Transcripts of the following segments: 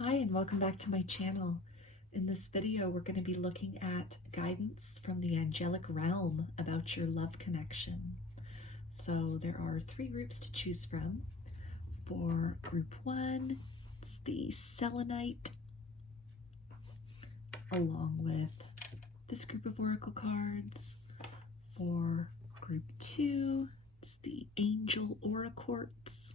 Hi and welcome back to my channel. In this video we're going to be looking at guidance from the Angelic Realm about your love connection. So there are three groups to choose from. For group one, it's the Selenite, along with this group of oracle cards. For group two, it's the Angel Quartz,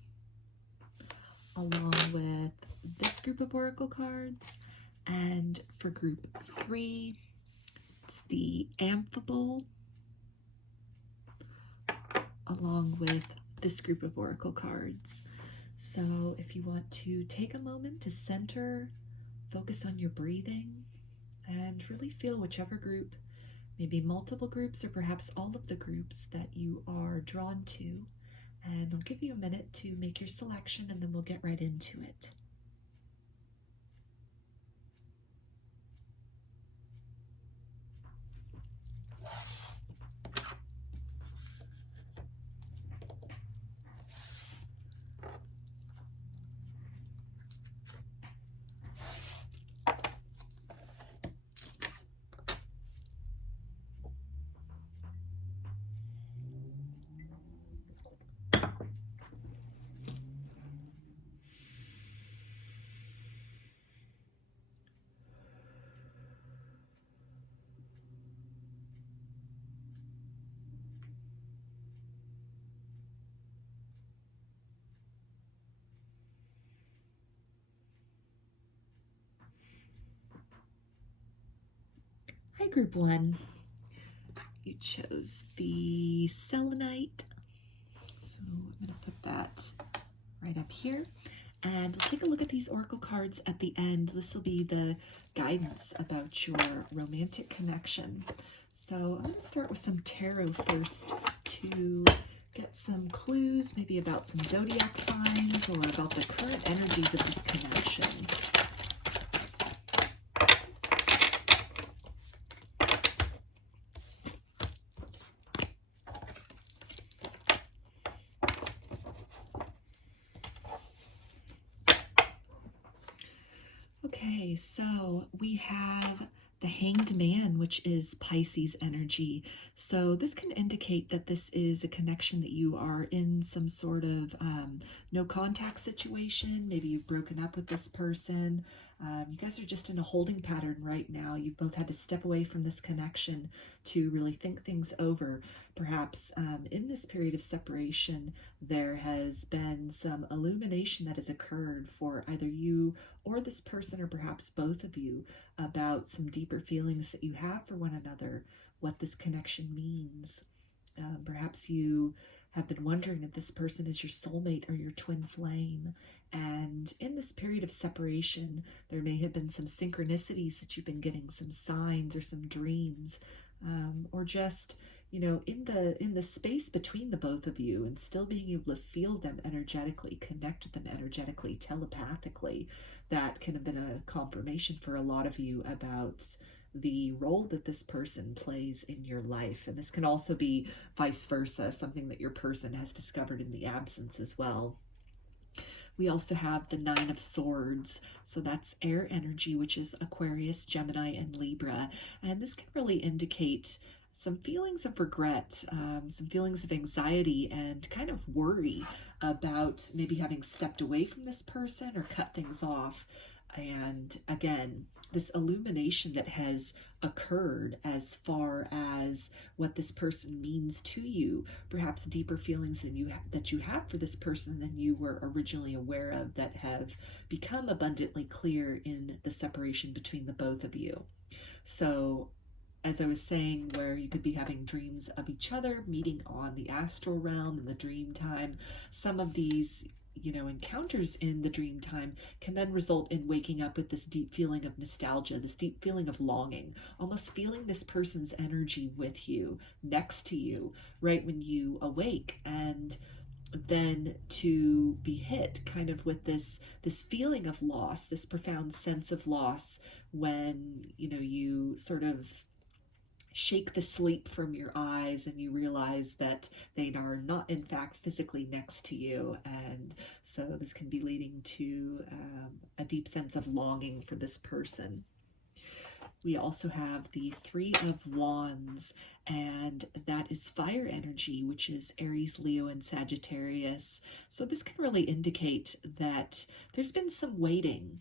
along with this group of oracle cards. And for group three, it's the Amphibole, along with this group of oracle cards. So if you want to take a moment to center, focus on your breathing, and really feel whichever group, maybe multiple groups or perhaps all of the groups that you are drawn to. And I'll give you a minute to make your selection and then we'll get right into it. Hi, group one. You chose the Selenite. So I'm going to put that right up here. And we'll take a look at these oracle cards at the end. This will be the guidance about your romantic connection. So I'm going to start with some tarot first to get some clues, maybe about some zodiac signs or about the current energies of this connection. Okay, so we have the Hanged Man, which is Pisces energy. So this can indicate that this is a connection that you are in some sort of no contact situation. Maybe you've broken up with this person. You guys are just in a holding pattern right now. You've both had to step away from this connection to really think things over. Perhaps in this period of separation, there has been some illumination that has occurred for either you or this person, or perhaps both of you, about some deeper feelings that you have for one another, what this connection means. Perhaps you have been wondering if this person is your soulmate or your twin flame. And in this period of separation, there may have been some synchronicities that you've been getting, some signs or some dreams, or just, you know, in the space between the both of you, and still being able to feel them energetically, connect with them energetically, telepathically. That can have been a confirmation for a lot of you about the role that this person plays in your life. And this can also be vice versa, something that your person has discovered in the absence as well. We also have the Nine of Swords. So that's air energy, which is Aquarius, Gemini, and Libra. And this can really indicate some feelings of regret, some feelings of anxiety and kind of worry about maybe having stepped away from this person or cut things off. And again, this illumination that has occurred as far as what this person means to you, perhaps deeper feelings than that you have for this person than you were originally aware of, that have become abundantly clear in the separation between the both of you. So as I was saying, where you could be having dreams of each other, meeting on the astral realm in the dream time, some of these, you know, encounters in the dream time can then result in waking up with this deep feeling of nostalgia, this deep feeling of longing, almost feeling this person's energy with you, next to you, right when you awake. And then to be hit kind of with this feeling of loss, this profound sense of loss, when, you know, you sort of shake the sleep from your eyes and you realize that they are not in fact physically next to you. And so this can be leading to a a deep sense of longing for this person. We also have the Three of Wands, and that is fire energy, which is Aries, Leo, and Sagittarius. So this can really indicate that there's been some waiting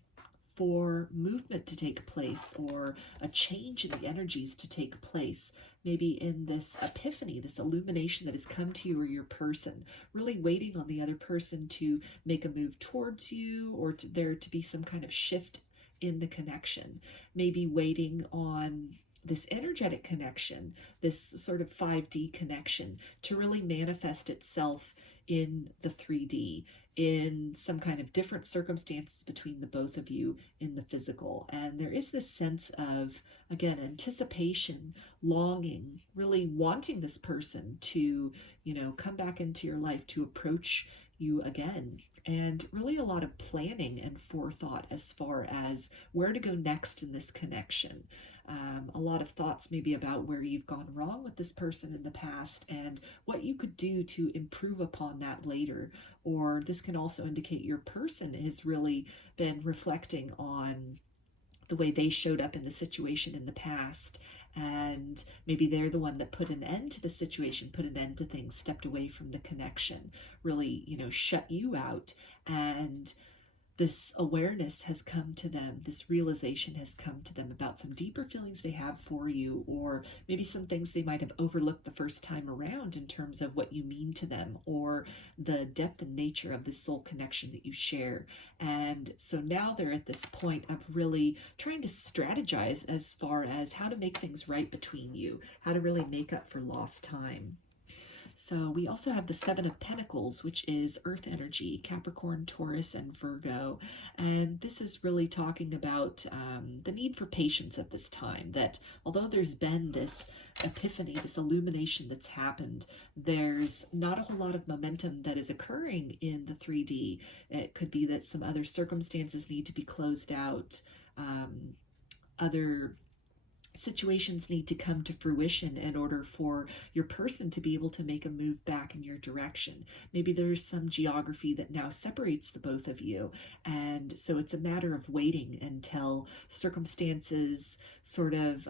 for movement to take place, or a change in the energies to take place. Maybe in this epiphany, this illumination that has come to you or your person, really waiting on the other person to make a move towards you, or there to be some kind of shift in the connection. Maybe waiting on this energetic connection, this sort of 5D connection, to really manifest itself in the 3D, in some kind of different circumstances between the both of you in the physical. And there is this sense of, again, anticipation, longing, really wanting this person to, come back into your life, to approach you again, and really a lot of planning and forethought as far as where to go next in this connection. A lot of thoughts maybe about where you've gone wrong with this person in the past and what you could do to improve upon that later. Or this can also indicate your person has really been reflecting on the way they showed up in the situation in the past, and maybe they're the one that put an end to the situation, put an end to things, stepped away from the connection, really, shut you out. And this awareness has come to them, this realization has come to them about some deeper feelings they have for you, or maybe some things they might have overlooked the first time around in terms of what you mean to them, or the depth and nature of the soul connection that you share. And so now they're at this point of really trying to strategize as far as how to make things right between you, how to really make up for lost time. So we also have the Seven of Pentacles, which is earth energy, Capricorn, Taurus, and Virgo. And this is really talking about the need for patience at this time, that although there's been this epiphany, this illumination that's happened, there's not a whole lot of momentum that is occurring in the 3D. It could be that some other circumstances need to be closed out, other situations need to come to fruition in order for your person to be able to make a move back in your direction. Maybe there's some geography that now separates the both of you, and so it's a matter of waiting until circumstances sort of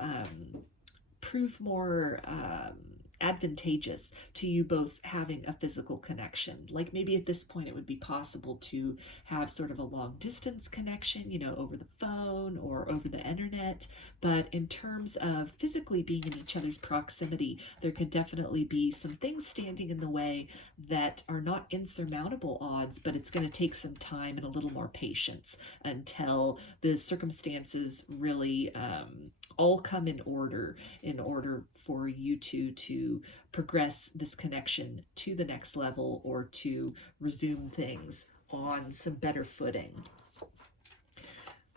prove more advantageous to you both having a physical connection. Like maybe at this point it would be possible to have sort of a long distance connection, over the phone or over the internet. But in terms of physically being in each other's proximity, there could definitely be some things standing in the way that are not insurmountable odds, but it's going to take some time and a little more patience until the circumstances really all come in order for you two to progress this connection to the next level, or to resume things on some better footing.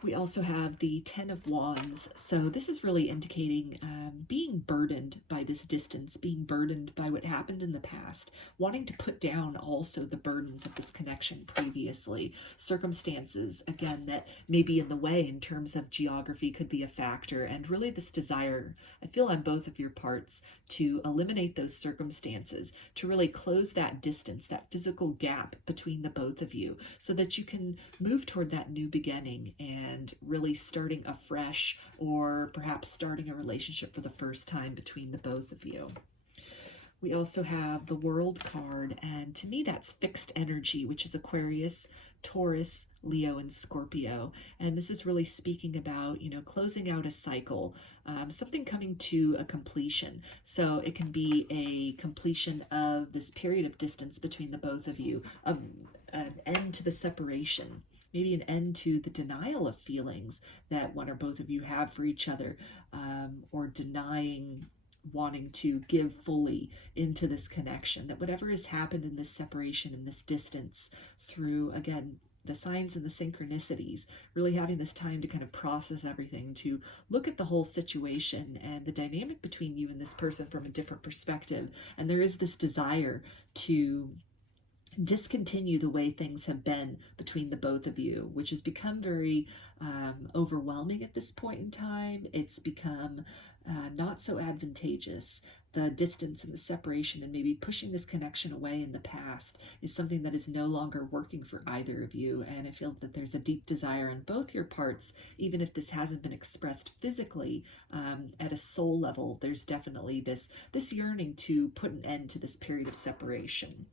We also have the Ten of Wands. So this is really indicating being burdened by this distance, being burdened by what happened in the past, wanting to put down also the burdens of this connection previously. Circumstances, again, that may be in the way in terms of geography could be a factor. And really this desire, I feel on both of your parts, to eliminate those circumstances, to really close that distance, that physical gap between the both of you, so that you can move toward that new beginning and really starting afresh, or perhaps starting a relationship for the first time between the both of you. We also have the World card, and to me that's fixed energy, which is Aquarius, Taurus, Leo, and Scorpio. And this is really speaking about, closing out a cycle, something coming to a completion. So it can be a completion of this period of distance between the both of you, an end to the separation, maybe an end to the denial of feelings that one or both of you have for each other, or denying wanting to give fully into this connection. That whatever has happened in this separation, in this distance, through, again, the signs and the synchronicities, really having this time to kind of process everything, to look at the whole situation and the dynamic between you and this person from a different perspective. And there is this desire to discontinue the way things have been between the both of you, which has become very overwhelming at this point in time. It's become not so advantageous. the distance and the separation and maybe pushing this connection away in the past is something that is no longer working for either of you. And I feel that there's a deep desire on both your parts, even if this hasn't been expressed physically, at a soul level. There's definitely this yearning to put an end to this period of separation.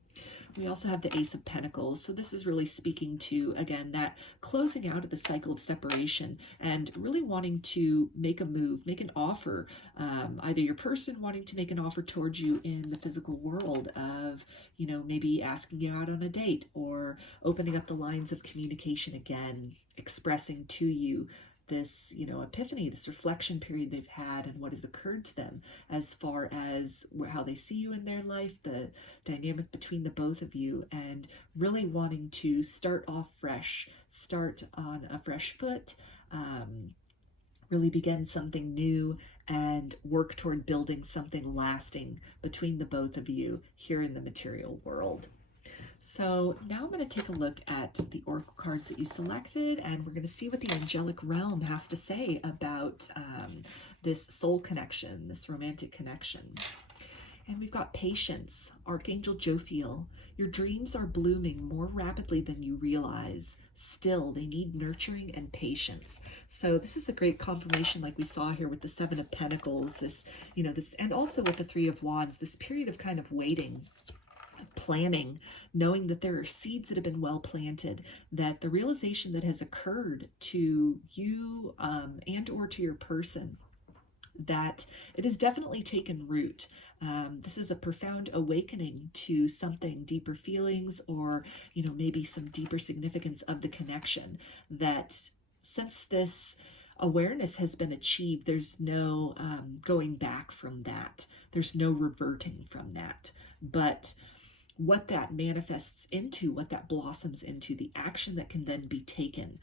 We also have the Ace of Pentacles. So this is really speaking to, again, that closing out of the cycle of separation and really wanting to make a move, make an offer, either your person wanting to make an offer towards you in the physical world of, you know, maybe asking you out on a date or opening up the lines of communication again, expressing to you this, you know, epiphany, this reflection period they've had and what has occurred to them as far as how they see you in their life, the dynamic between the both of you, and really wanting to start off fresh, start on a fresh foot, really begin something new and work toward building something lasting between the both of you here in the material world. So now I'm going to take a look at the oracle cards that you selected, and we're going to see what the Angelic Realm has to say about this soul connection, this romantic connection. And we've got Patience, Archangel Jophiel. Your dreams are blooming more rapidly than you realize. Still, they need nurturing and patience. So this is a great confirmation, like we saw here with the Seven of Pentacles, this, you know, this, and also with the Three of Wands, this period of kind of waiting, planning, knowing that there are seeds that have been well planted, that the realization that has occurred to you and or to your person, that it has definitely taken root. This is a profound awakening to something, deeper feelings, or, you know, maybe some deeper significance of the connection, that since this awareness has been achieved, there's no going back from that. There's no reverting from that. But what that manifests into, what that blossoms into, the action that can then be taken,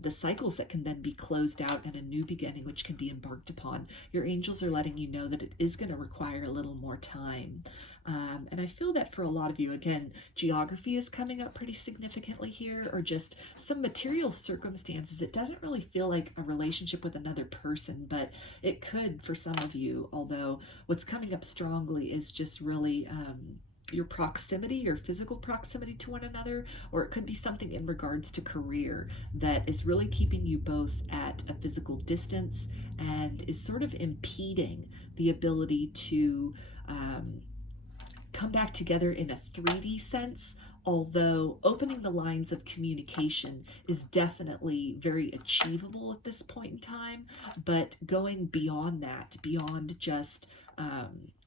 the cycles that can then be closed out, and a new beginning which can be embarked upon. Your angels are letting you know that it is going to require a little more time. And I feel that for a lot of you, again, geography is coming up pretty significantly here, or just some material circumstances. It doesn't really feel like a relationship with another person, but it could for some of you, although what's coming up strongly is just really your proximity, your physical proximity to one another, or it could be something in regards to career that is really keeping you both at a physical distance and is sort of impeding the ability to come back together in a 3D sense. Although opening the lines of communication is definitely very achievable at this point in time, but going beyond that, beyond just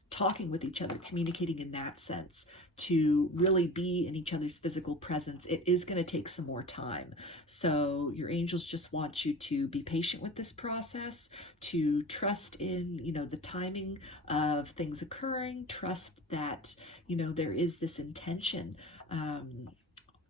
talking with each other, communicating in that sense, to really be in each other's physical presence, it is going to take some more time. So your angels just want you to be patient with this process, to trust in, you know, the timing of things occurring, trust that, you know, there is this intention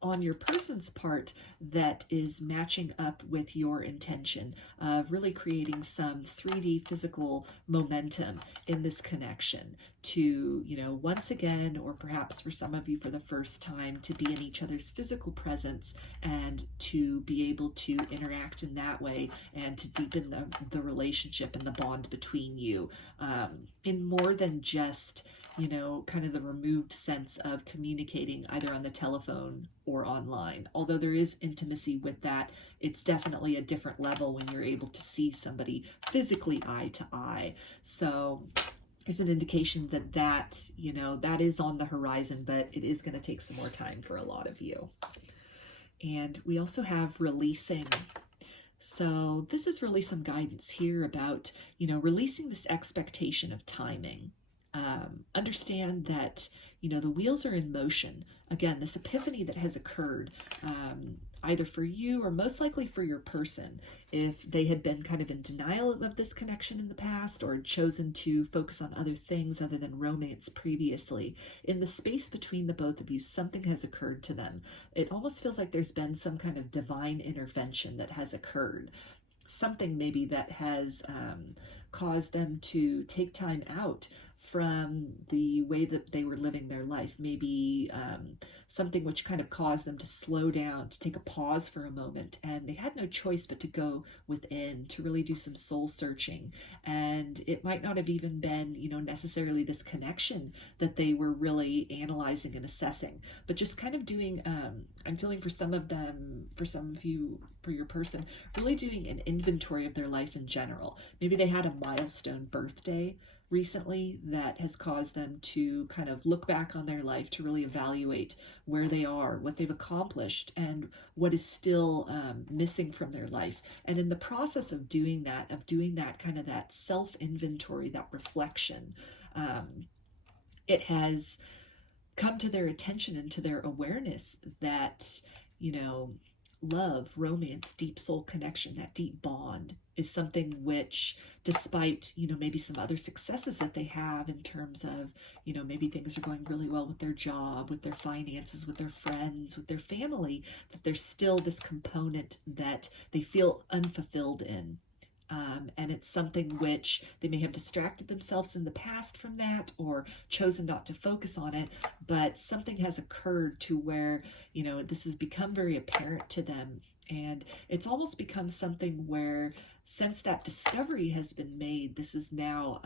on your person's part that is matching up with your intention of really creating some 3D physical momentum in this connection to, you know, once again, or perhaps for some of you for the first time, to be in each other's physical presence and to be able to interact in that way and to deepen the relationship and the bond between you in more than just, you know, kind of the removed sense of communicating either on the telephone or online. Although there is intimacy with that, it's definitely a different level when you're able to see somebody physically eye to eye. So there's an indication that, you know, that is on the horizon, but it is going to take some more time for a lot of you. And we also have releasing. So this is really some guidance here about, you know, releasing this expectation of timing. Understand that, you know, the wheels are in motion. Again, this epiphany that has occurred, either for you or most likely for your person, if they had been kind of in denial of this connection in the past or had chosen to focus on other things other than romance previously, in the space between the both of you, something has occurred to them. It almost feels like there's been some kind of divine intervention that has occurred. Something maybe that has caused them to take time out from the way that they were living their life. Maybe something which kind of caused them to slow down, to take a pause for a moment, and they had no choice but to go within, to really do some soul searching. And it might not have even been, necessarily this connection that they were really analyzing and assessing, but just kind of doing, I'm feeling for some of them, for some of you, for your person, really doing an inventory of their life in general. Maybe they had a milestone birthday recently that has caused them to kind of look back on their life, to really evaluate where they are, what they've accomplished, and what is still missing from their life. And in the process of doing that kind of that self-inventory, that reflection, it has come to their attention and to their awareness that, love, romance, deep soul connection, that deep bond is something which, despite, maybe some other successes that they have in terms of, maybe things are going really well with their job, with their finances, with their friends, with their family, that there's still this component that they feel unfulfilled in. And it's something which they may have distracted themselves in the past from that, or chosen not to focus on it, but something has occurred to where, this has become very apparent to them. And it's almost become something where, since that discovery has been made, this is now,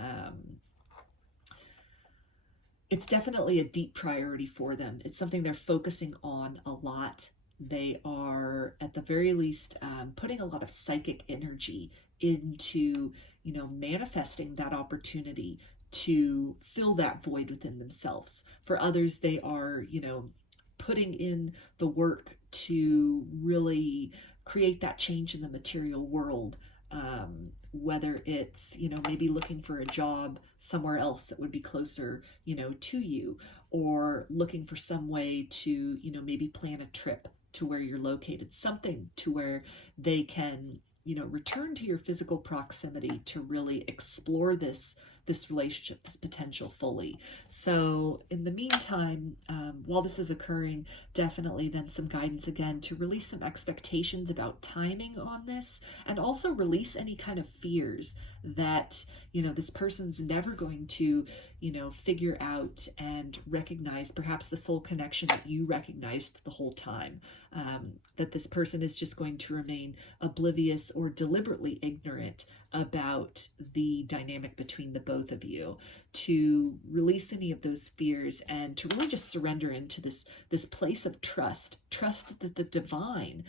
it's definitely a deep priority for them. It's something they're focusing on a lot. They are, at the very least, putting a lot of psychic energy into, manifesting that opportunity to fill that void within themselves. For others, they are, putting in the work to really create that change in the material world. Whether it's, maybe looking for a job somewhere else that would be closer, to you, or looking for some way to, maybe plan a trip to where you're located, something to where they can, return to your physical proximity to really explore this relationship, this potential fully. So in the meantime, while this is occurring, definitely then some guidance again to release some expectations about timing on this, and also release any kind of fears that, this person's never going to, figure out and recognize perhaps the soul connection that you recognized the whole time. That this person is just going to remain oblivious or deliberately ignorant about the dynamic between the both of you, to release any of those fears and to really just surrender into this place of trust that the divine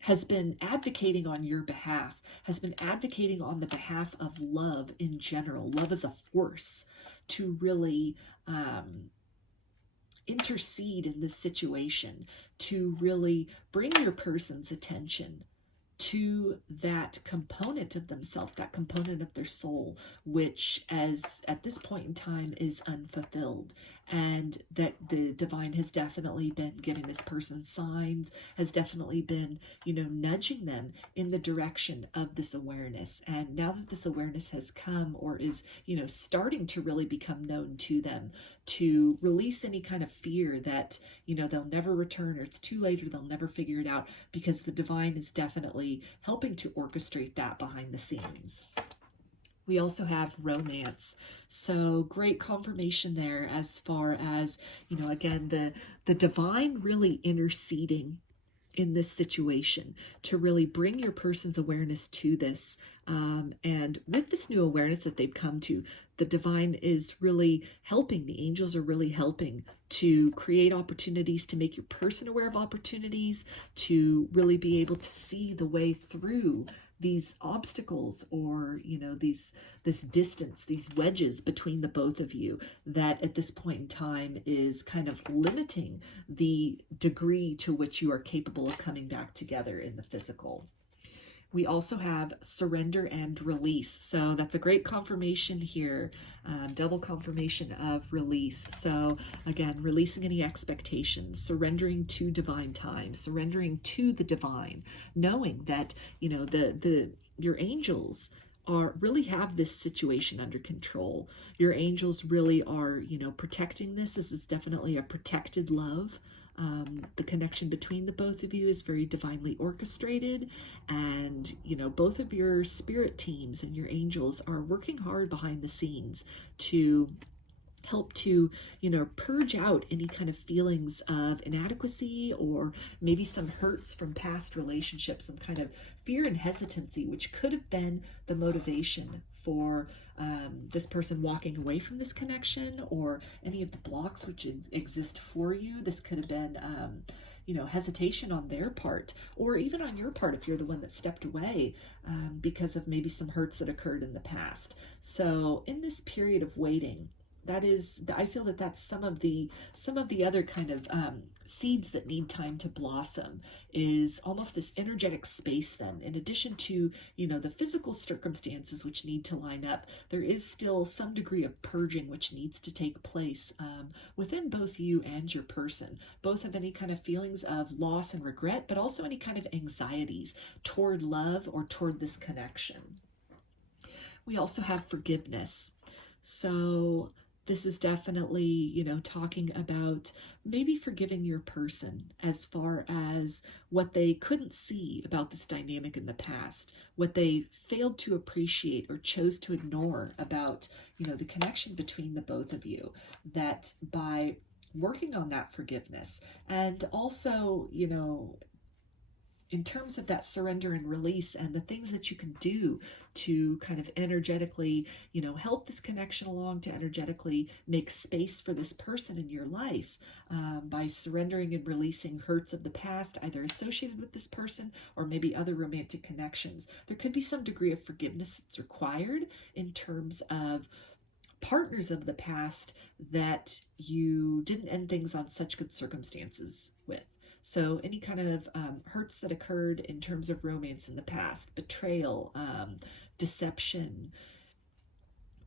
has been advocating on your behalf, has been advocating on the behalf of love in general, love as a force, to really intercede in this situation, to really bring your person's attention to that component of themselves, that component of their soul, which at this point in time is unfulfilled. And that the divine has definitely been giving this person signs, has definitely been, nudging them in the direction of this awareness. And now that this awareness has come, or is, starting to really become known to them, to release any kind of fear that, they'll never return, or it's too late, or they'll never figure it out, because the divine is definitely helping to orchestrate that behind the scenes. We also have romance. So great confirmation there as far as, again, the divine really interceding in this situation to really bring your person's awareness to this. And with this new awareness that they've come to, the divine is really helping. The angels are really helping to create opportunities, to make your person aware of opportunities, to really be able to see the way through these obstacles, or this distance, these wedges between the both of you, that at this point in time is kind of limiting the degree to which you are capable of coming back together in the physical. We also have surrender and release. So that's a great confirmation here, double confirmation of release. So again, releasing any expectations, surrendering to divine time, surrendering to the divine, knowing that, your angels really have this situation under control. Your angels really are, protecting this. This is definitely a protected love. The connection between the both of you is very divinely orchestrated, and both of your spirit teams and your angels are working hard behind the scenes to help to purge out any kind of feelings of inadequacy, or maybe some hurts from past relationships, some kind of fear and hesitancy, which could have been the motivation for this person walking away from this connection, or any of the blocks which exist for you. This could have been hesitation on their part, or even on your part if you're the one that stepped away because of maybe some hurts that occurred in the past. So in this period of waiting, I feel that that's some of the other kind of seeds that need time to blossom, is almost this energetic space. Then, in addition to the physical circumstances which need to line up, there is still some degree of purging which needs to take place within both you and your person, both of any kind of feelings of loss and regret, but also any kind of anxieties toward love or toward this connection. We also have forgiveness. So this is definitely, talking about maybe forgiving your person as far as what they couldn't see about this dynamic in the past, what they failed to appreciate or chose to ignore about, the connection between the both of you, that by working on that forgiveness, and also, in terms of that surrender and release and the things that you can do to kind of energetically, help this connection along, to energetically make space for this person in your life, by surrendering and releasing hurts of the past, either associated with this person or maybe other romantic connections. There could be some degree of forgiveness that's required in terms of partners of the past that you didn't end things on such good circumstances with. So any kind of hurts that occurred in terms of romance in the past, betrayal, deception,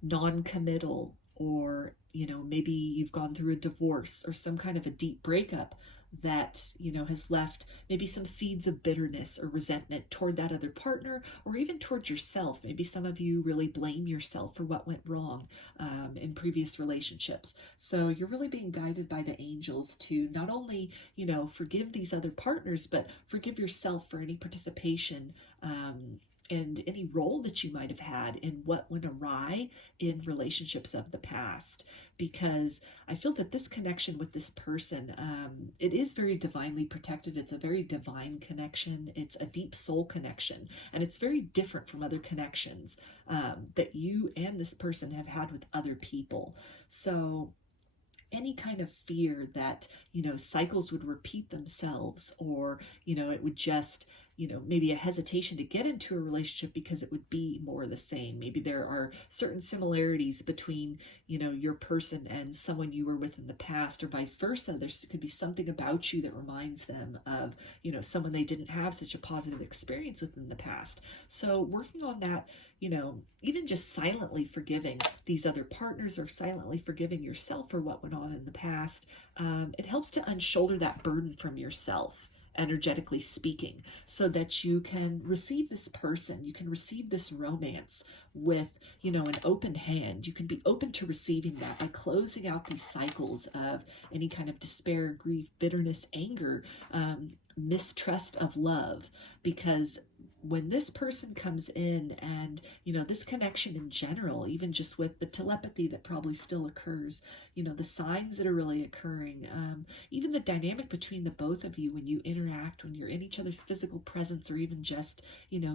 non-committal, or, maybe you've gone through a divorce or some kind of a deep breakup that, has left maybe some seeds of bitterness or resentment toward that other partner, or even towards yourself. Maybe some of you really blame yourself for what went wrong in previous relationships. So you're really being guided by the angels to not only, forgive these other partners, but forgive yourself for any participation and any role that you might have had in what went awry in relationships of the past. Because I feel that this connection with this person, it is very divinely protected. It's a very divine connection. It's a deep soul connection. And it's very different from other connections that you and this person have had with other people. So any kind of fear that, cycles would repeat themselves, or, it would just, maybe a hesitation to get into a relationship because it would be more of the same. Maybe there are certain similarities between, your person and someone you were with in the past, or vice versa. There could be something about you that reminds them of, someone they didn't have such a positive experience with in the past. So working on that, even just silently forgiving these other partners, or silently forgiving yourself for what went on in the past, it helps to unshoulder that burden from yourself, energetically speaking, so that you can receive this person, you can receive this romance with, an open hand. You can be open to receiving that by closing out these cycles of any kind of despair, grief, bitterness, anger, mistrust of love. Because when this person comes in, and this connection in general, even just with the telepathy that probably still occurs, the signs that are really occurring, even the dynamic between the both of you when you interact, when you're in each other's physical presence, or even just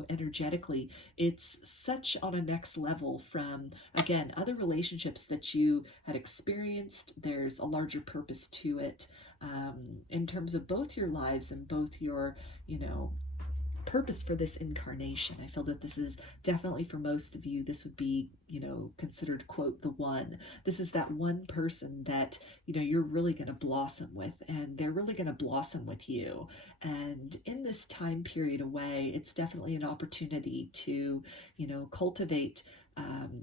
energetically, it's such on a next level from, again, other relationships that you had experienced. There's a larger purpose to it in terms of both your lives and both your purpose for this incarnation. I feel that this is definitely, for most of you, this would be, considered, quote, the one. This is that one person that, you're really going to blossom with, and they're really going to blossom with you. And in this time period away, it's definitely an opportunity to, cultivate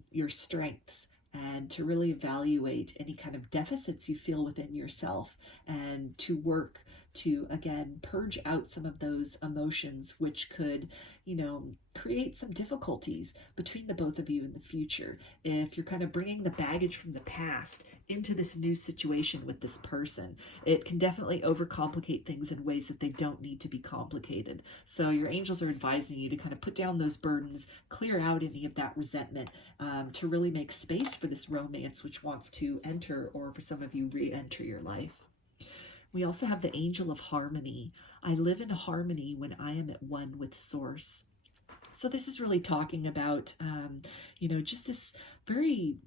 your strengths, and to really evaluate any kind of deficits you feel within yourself, and to work to, again, purge out some of those emotions, which could, create some difficulties between the both of you in the future. If you're kind of bringing the baggage from the past into this new situation with this person, it can definitely overcomplicate things in ways that they don't need to be complicated. So your angels are advising you to kind of put down those burdens, clear out any of that resentment, to really make space for this romance which wants to enter, or for some of you, re-enter your life. We also have the angel of harmony. I live in harmony when I am at one with source. So this is really talking about, just this very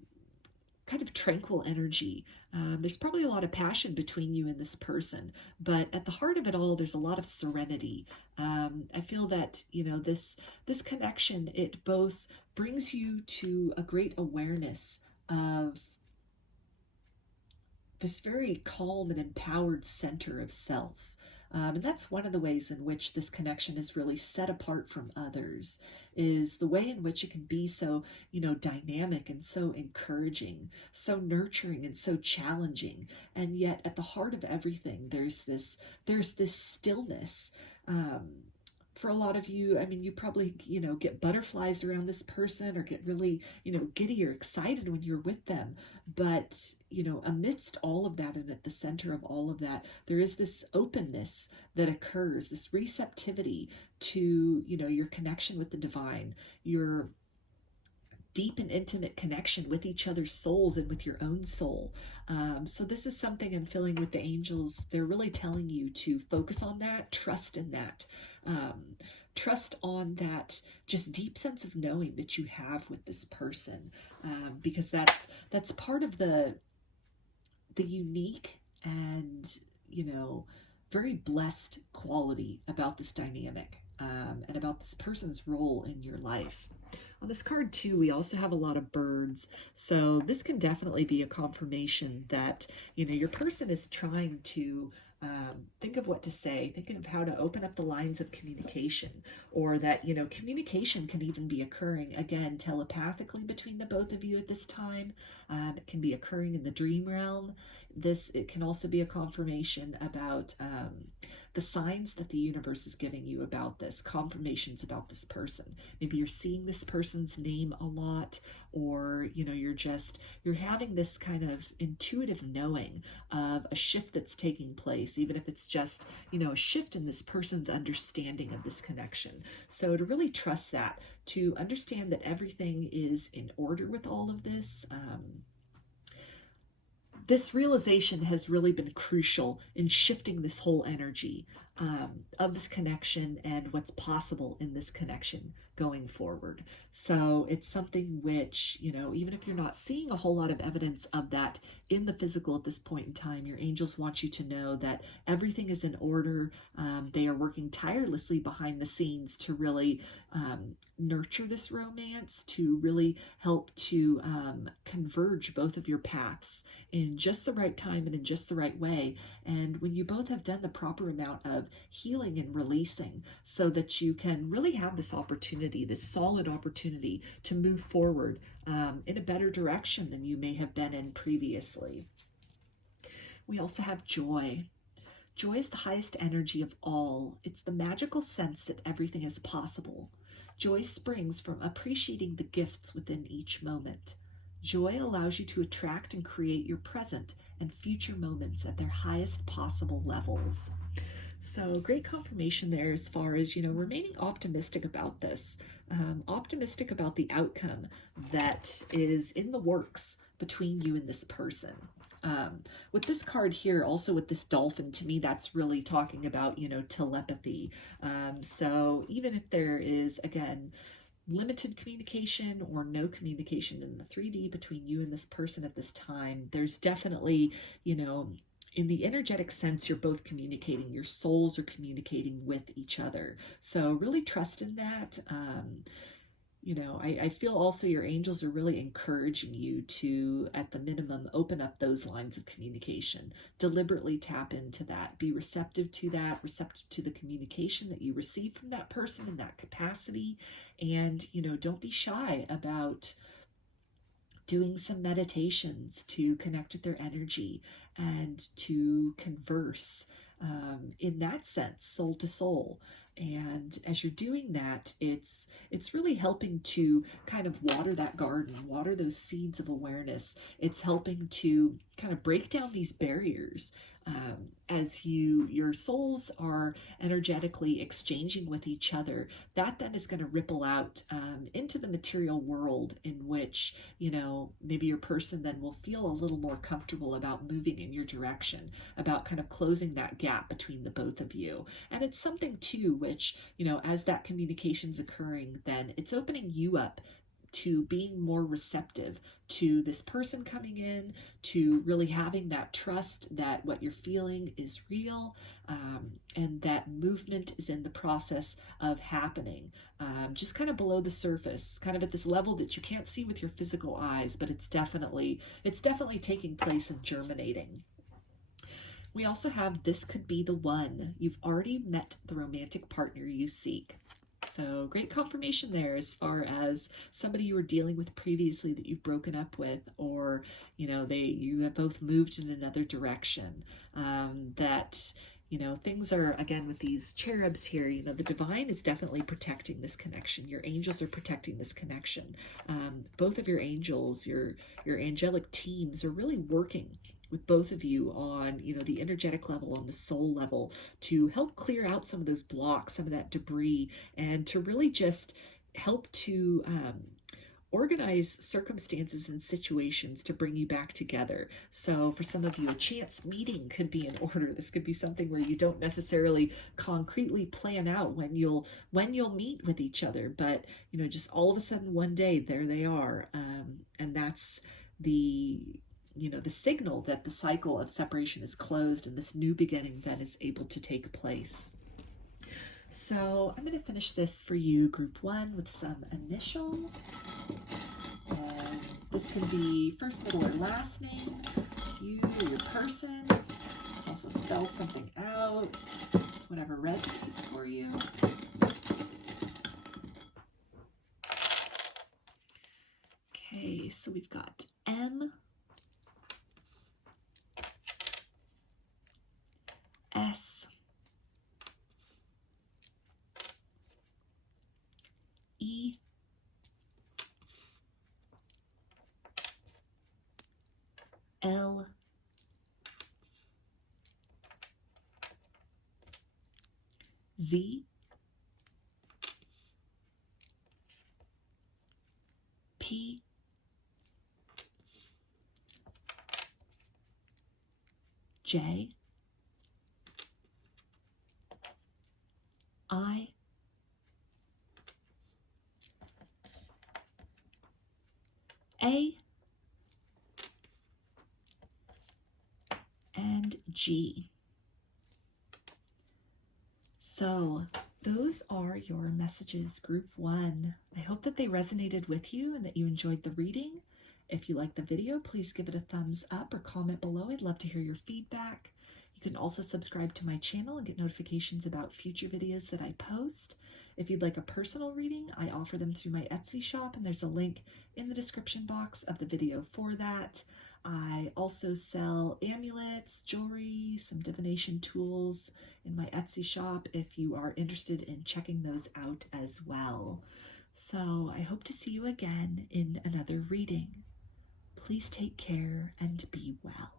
kind of tranquil energy. There's probably a lot of passion between you and this person, but at the heart of it all, there's a lot of serenity. I feel that, this connection, it both brings you to a great awareness of this very calm and empowered center of self. And that's one of the ways in which this connection is really set apart from others, is the way in which it can be so, dynamic and so encouraging, so nurturing and so challenging. And yet at the heart of everything, there's this stillness. For a lot of you, you probably, get butterflies around this person, or get really, giddy or excited when you're with them. But, amidst all of that, and at the center of all of that, there is this openness that occurs, this receptivity to, your connection with the divine, your deep and intimate connection with each other's souls and with your own soul. So this is something I'm feeling with the angels. They're really telling you to focus on that, trust in that. Trust on that just deep sense of knowing that you have with this person, because that's part of the unique and very blessed quality about this dynamic, and about this person's role in your life. On this card too, we also have a lot of birds. So this can definitely be a confirmation that, your person is trying to think of what to say, thinking of how to open up the lines of communication, or that, communication can even be occurring, again, telepathically between the both of you at this time. It can be occurring in the dream realm. It can also be a confirmation about the signs that the universe is giving you about this, confirmations about this person. Maybe you're seeing this person's name a lot, or, you're having this kind of intuitive knowing of a shift that's taking place, even if it's just, a shift in this person's understanding of this connection. So to really trust that, to understand that everything is in order with all of this, this realization has really been crucial in shifting this whole energy of this connection and what's possible in this connection going forward. So it's something which, even if you're not seeing a whole lot of evidence of that in the physical at this point in time, your angels want you to know that everything is in order. They are working tirelessly behind the scenes to really nurture this romance, to really help to converge both of your paths in just the right time and in just the right way. And when you both have done the proper amount of healing and releasing, so that you can really have this opportunity, this solid opportunity to move forward in a better direction than you may have been in previously. We also have joy. Joy is the highest energy of all. It's the magical sense that everything is possible. Joy springs from appreciating the gifts within each moment. Joy allows you to attract and create your present and future moments at their highest possible levels. So great confirmation there as far as, remaining optimistic about this, optimistic about the outcome that is in the works between you and this person. With this card here, also with this dolphin, to me, that's really talking about, telepathy. So even if there is, again, limited communication or no communication in the 3D between you and this person at this time, there's definitely, in the energetic sense, you're both communicating. Your souls are communicating with each other. So really trust in that. I feel also your angels are really encouraging you to, at the minimum, open up those lines of communication. Deliberately tap into that. Be receptive to that, receptive to the communication that you receive from that person in that capacity. And, don't be shy about doing some meditations to connect with their energy and to converse. in that sense, soul to soul. And as you're doing that, it's really helping to kind of water that garden, water those seeds of awareness. It's helping to kind of break down these barriers as your souls are energetically exchanging with each other. That then is going to ripple out into the material world, in which, you know, maybe your person then will feel a little more comfortable about moving in your direction, about kind of closing that gap between the both of you. And it's something too which, you know, as that communication's occurring, then it's opening you up to being more receptive to this person coming in, to really having that trust that what you're feeling is real, and that movement is in the process of happening, just kind of below the surface, kind of at this level that you can't see with your physical eyes, but it's definitely taking place and germinating. We also have, this could be the one. You've already met the romantic partner you seek. So great confirmation there, as far as somebody you were dealing with previously that you've broken up with, or, you know, you have both moved in another direction. That, you know, things are, again, with these cherubs here, you know, the divine is definitely protecting this connection. Your angels are protecting this connection. Both of your angels, your angelic teams, are really working with both of you on, you know, the energetic level, on the soul level, to help clear out some of those blocks, some of that debris, and to really just help to organize circumstances and situations to bring you back together. So for some of you, a chance meeting could be in order. This could be something where you don't necessarily concretely plan out when you'll meet with each other, but, you know, just all of a sudden one day, there they are. And that's the, you know, the signal that the cycle of separation is closed, and this new beginning then is able to take place. So I'm going to finish this for you, group one, with some initials. And this can be first, middle, or last name, you or your person. Also spell something out, whatever resonates for you. Okay, so we've got M, S, E, L, Z, P, J, I, A, and G. So those are your messages, group one. I hope that they resonated with you and that you enjoyed the reading. If you liked the video, please give it a thumbs up or comment below. I'd love to hear your feedback. You can also subscribe to my channel and get notifications about future videos that I post. If you'd like a personal reading, I offer them through my Etsy shop, and there's a link in the description box of the video for that. I also sell amulets, jewelry, some divination tools in my Etsy shop if you are interested in checking those out as well. So I hope to see you again in another reading. Please take care and be well.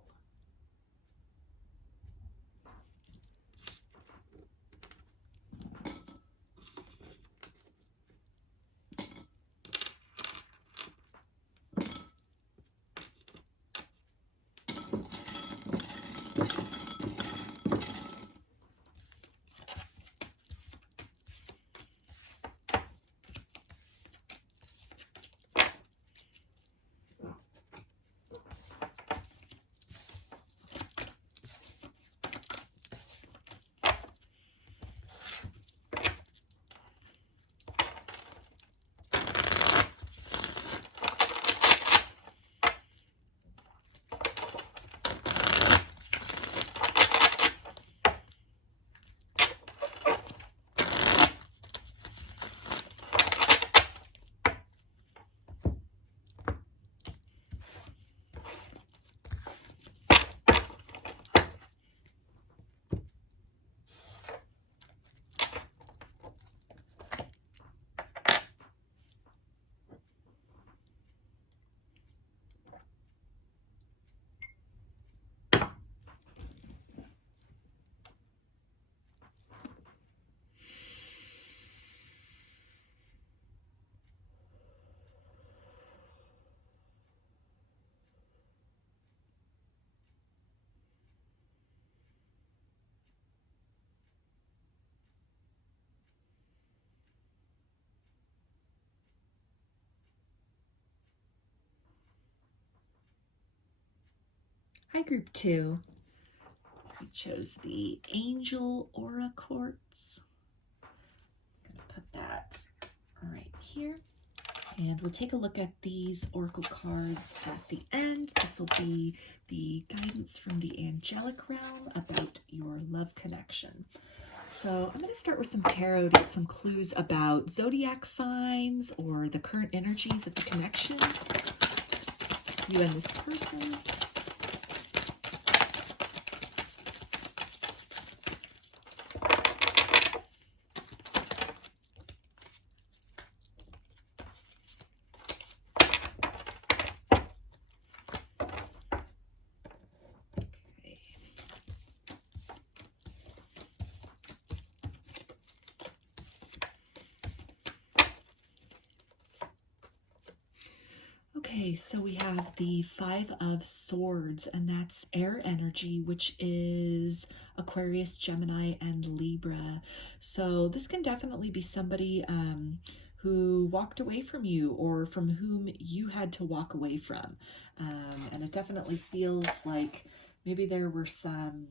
Hi, group 2. We chose the Angel Aura Quartz. I'm going to put that right here. And we'll take a look at these oracle cards at the end. This will be the guidance from the Angelic Realm about your love connection. So I'm going to start with some tarot to get some clues about zodiac signs or the current energies of the connection, you and this person. Okay, so we have the 5 of Swords, and that's air energy, which is Aquarius, Gemini, and Libra. So this can definitely be somebody who walked away from you or from whom you had to walk away from. And it definitely feels like maybe there were some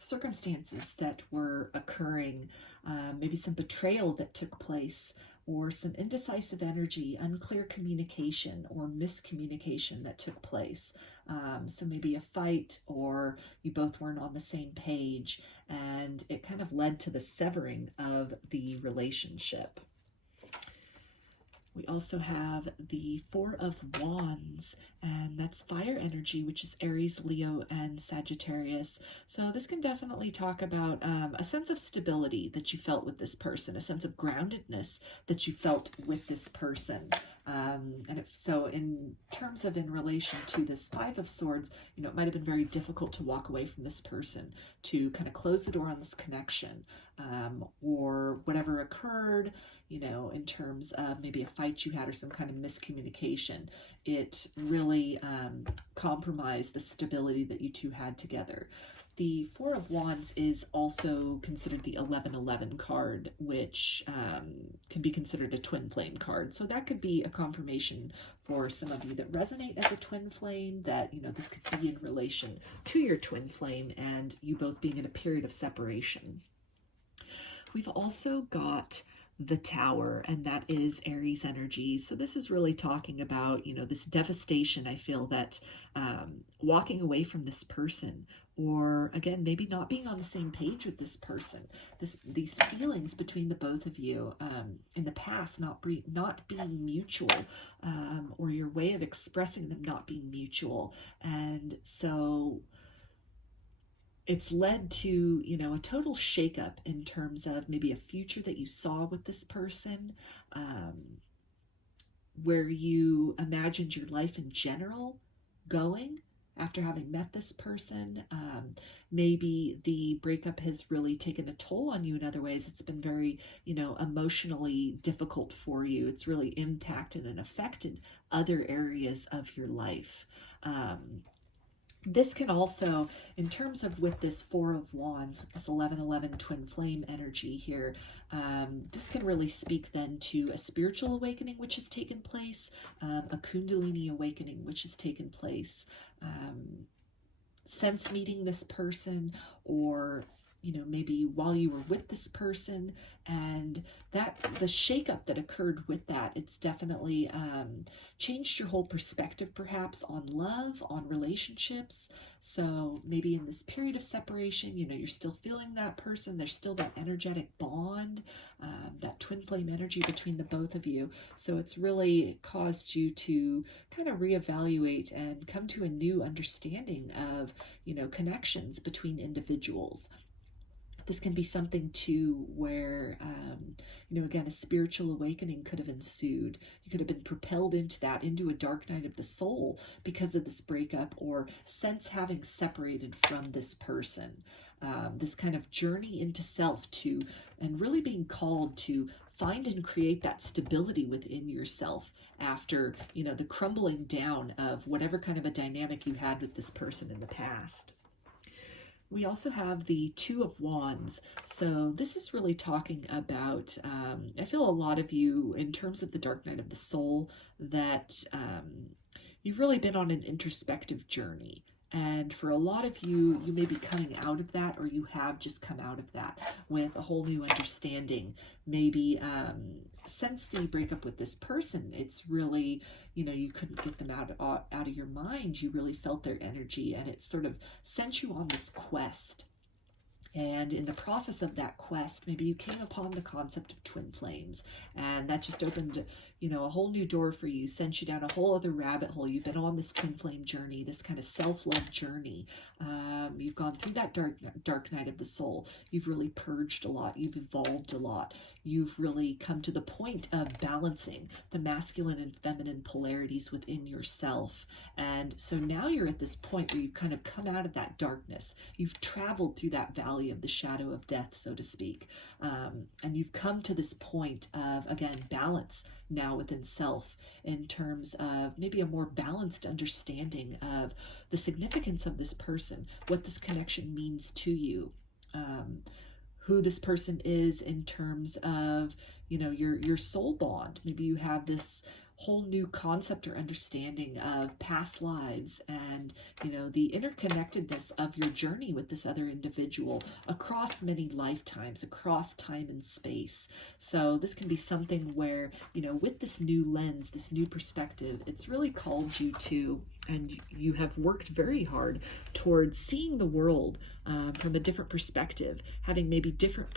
circumstances that were occurring, maybe some betrayal that took place, or some indecisive energy, unclear communication or miscommunication that took place. So maybe a fight, or you both weren't on the same page, and it kind of led to the severing of the relationship. We also have the 4 of Wands, and that's fire energy, which is Aries, Leo, and Sagittarius. So this can definitely talk about a sense of stability that you felt with this person, a sense of groundedness that you felt with this person. So in terms of in relation to this 5 of Swords, it might have been very difficult to walk away from this person, to kind of close the door on this connection, or whatever occurred, in terms of maybe a fight you had or some kind of miscommunication. It really compromised the stability that you two had together. The 4 of Wands is also considered the 1111 card, which can be considered a twin flame card. So that could be a confirmation for some of you that resonate as a twin flame, that, this could be in relation to your twin flame and you both being in a period of separation. We've also got the Tower, and that is Aries energy. So this is really talking about, this devastation. I feel that walking away from this person, or again, maybe not being on the same page with this person, these feelings between the both of you in the past not being mutual, or your way of expressing them not being mutual. And so it's led to, a total shakeup in terms of maybe a future that you saw with this person, where you imagined your life in general going after having met this person. Maybe the breakup has really taken a toll on you in other ways. It's been very, emotionally difficult for you. It's really impacted and affected other areas of your life. This can also, in terms of with this 4 of Wands, with this 1111 twin flame energy here, this can really speak then to a spiritual awakening which has taken place, a kundalini awakening which has taken place, since meeting this person, or maybe while you were with this person, and that the shakeup that occurred with that, it's definitely changed your whole perspective perhaps on love, on relationships. So maybe in this period of separation, you're still feeling that person, there's still that energetic bond, that twin flame energy between the both of you. So it's really caused you to kind of reevaluate and come to a new understanding of, connections between individuals. This can be something too where, again, a spiritual awakening could have ensued. You could have been propelled into a dark night of the soul because of this breakup, or since having separated from this person. This kind of journey into self and really being called to find and create that stability within yourself after, the crumbling down of whatever kind of a dynamic you had with this person in the past. We also have the 2 of Wands. So this is really talking about, I feel a lot of you, in terms of the dark night of the soul, that you've really been on an introspective journey. And for a lot of you, you may be coming out of that, or you have just come out of that with a whole new understanding. Maybe since the breakup with this person, it's really, you know, you couldn't get them out of your mind. You really felt their energy, and it sort of sent you on this quest. And in the process of that quest, maybe you came upon the concept of twin flames, and that just opened, you know, a whole new door for you, sent you down a whole other rabbit hole. You've been on this twin flame journey, this kind of self-love journey. You've gone through that dark night of the soul. You've really purged a lot. You've evolved a lot. You've really come to the point of balancing the masculine and feminine polarities within yourself. And so now you're at this point where you've kind of come out of that darkness. You've traveled through that valley of the shadow of death, so to speak. And you've come to this point of, again, balance now within self, in terms of maybe a more balanced understanding of the significance of this person, what this connection means to you, who this person is in terms of, you know, your soul bond. Maybe you have this whole new concept or understanding of past lives and, you know, the interconnectedness of your journey with this other individual across many lifetimes, across time and space. So this can be something where, you know, with this new lens, this new perspective, it's really called you to, and you have worked very hard towards seeing the world from a different perspective, having maybe different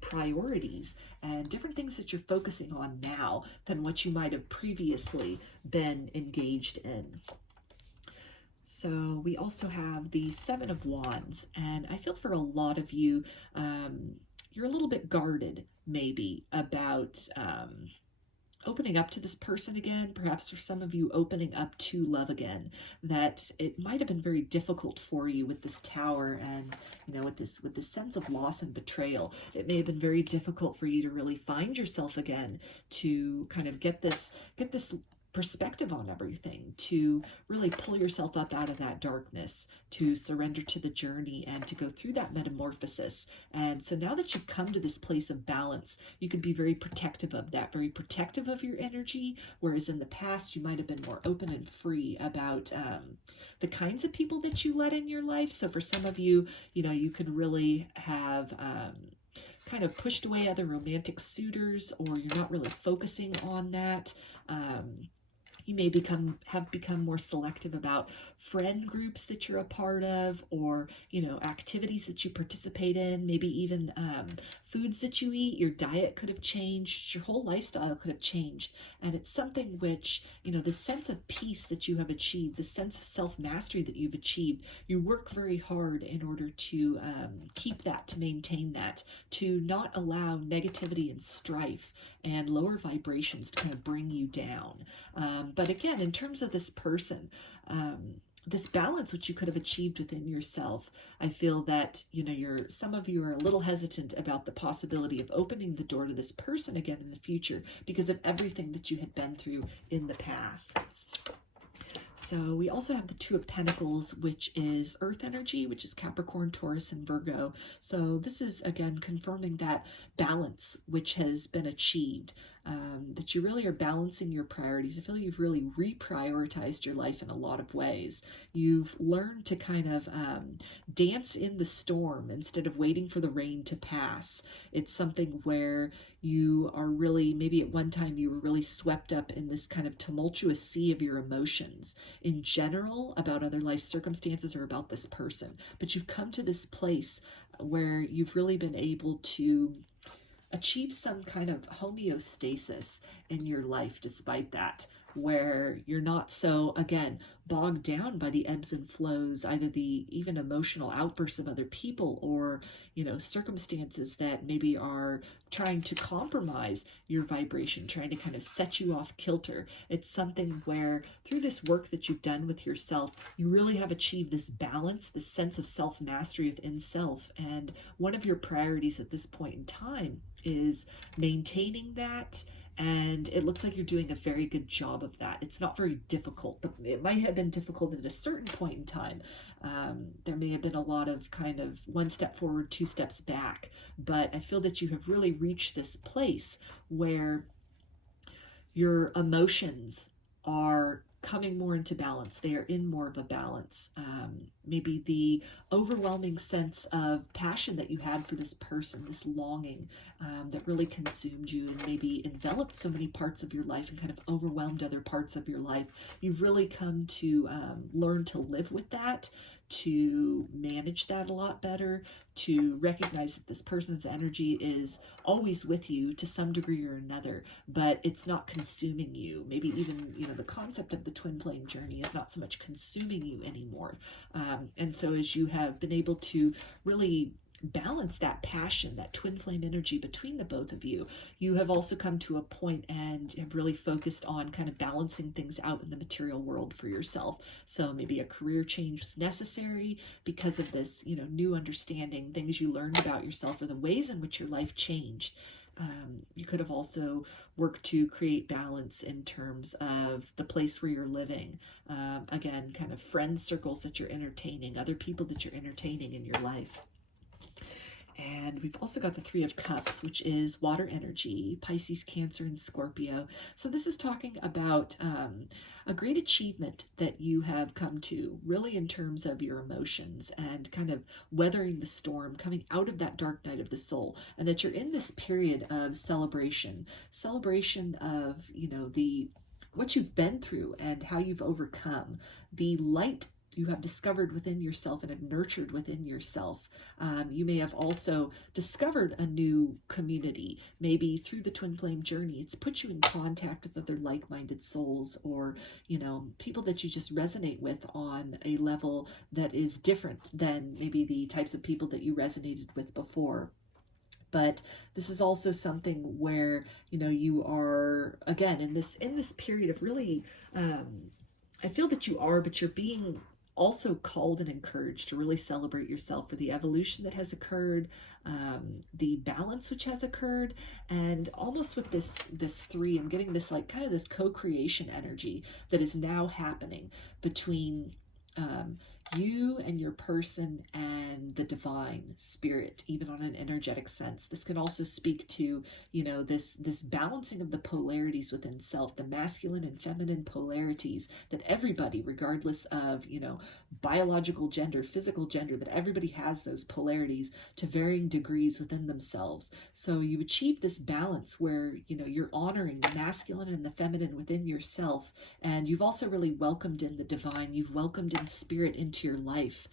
priorities and different things that you're focusing on now than what you might have previously been engaged in. So we also have the Seven of Wands, and I feel for a lot of you, you're a little bit guarded maybe about opening up to this person again. Perhaps for some of you, opening up to love again, that it might have been very difficult for you with this Tower, and, you know, with this sense of loss and betrayal. It may have been very difficult for you to really find yourself again, to kind of get this perspective on everything, to really pull yourself up out of that darkness, to surrender to the journey and to go through that metamorphosis. And so now that you've come to this place of balance, you can be very protective of that, very protective of your energy, whereas in the past you might have been more open and free about the kinds of people that you let in your life. So for some of you, you know, you could really have kind of pushed away other romantic suitors, or you're not really focusing on that. You may have become more selective about friend groups that you're a part of, or, you know, activities that you participate in, maybe even foods that you eat. Your diet could have changed, your whole lifestyle could have changed. And it's something which, you know, the sense of peace that you have achieved, the sense of self-mastery that you've achieved, you work very hard in order to keep that, to maintain that, to not allow negativity and strife and lower vibrations to kind of bring you down. But again, in terms of this person, this balance which you could have achieved within yourself, I feel that, you know, some of you are a little hesitant about the possibility of opening the door to this person again in the future because of everything that you had been through in the past. So we also have the Two of Pentacles, which is earth energy, which is Capricorn, Taurus, and Virgo. So this is, again, confirming that balance which has been achieved, that you really are balancing your priorities. I feel you've really reprioritized your life in a lot of ways. You've learned to kind of dance in the storm instead of waiting for the rain to pass. It's something where you are really, maybe at one time you were really swept up in this kind of tumultuous sea of your emotions in general about other life circumstances or about this person. But you've come to this place where you've really been able to achieve some kind of homeostasis in your life despite that, where you're not so, again, bogged down by the ebbs and flows, either the even emotional outbursts of other people, or, you know, circumstances that maybe are trying to compromise your vibration, trying to kind of set you off kilter. It's something where through this work that you've done with yourself, you really have achieved this balance, this sense of self-mastery within self. And one of your priorities at this point in time is maintaining that. And it looks like you're doing a very good job of that. It's not very difficult. It might have been difficult at a certain point in time. There may have been a lot of kind of one step forward, two steps back. But I feel that you have really reached this place where your emotions are coming more into balance. They are in more of a balance. Maybe the overwhelming sense of passion that you had for this person, this longing that really consumed you and maybe enveloped so many parts of your life and kind of overwhelmed other parts of your life. You've really come to learn to live with that, to manage that a lot better, to recognize that this person's energy is always with you to some degree or another, but it's not consuming you. Maybe even, the concept of the twin flame journey is not so much consuming you anymore. And so as you have been able to really balance that passion, that twin flame energy between the both of you, you have also come to a point and have really focused on kind of balancing things out in the material world for yourself. So maybe a career change was necessary because of this, new understanding, things you learned about yourself or the ways in which your life changed. You could have also worked to create balance in terms of the place where you're living. Again, kind of friend circles that you're entertaining, other people that you're entertaining in your life. And we've also got the Three of Cups, which is water energy, Pisces, Cancer, and Scorpio. So this is talking about a great achievement that you have come to, really in terms of your emotions and kind of weathering the storm, coming out of that dark night of the soul, and that you're in this period of celebration of, what you've been through and how you've overcome, the light you have discovered within yourself and have nurtured within yourself. You may have also discovered a new community, maybe through the twin flame journey. It's put you in contact with other like-minded souls, or, people that you just resonate with on a level that is different than maybe the types of people that you resonated with before. But this is also something where, you are, again, in this period of really, I feel that but you're being also called and encouraged to really celebrate yourself for the evolution that has occurred, the balance which has occurred, and almost with this three, I'm getting this kind of this co-creation energy that is now happening between you and your person and the divine spirit, even on an energetic sense. This can also speak to, this balancing of the polarities within self, the masculine and feminine polarities that everybody, regardless of, biological gender, physical gender, that everybody has those polarities to varying degrees within themselves. So you achieve this balance where, you're honoring the masculine and the feminine within yourself. And you've also really welcomed in the divine. You've welcomed in spirit into your life,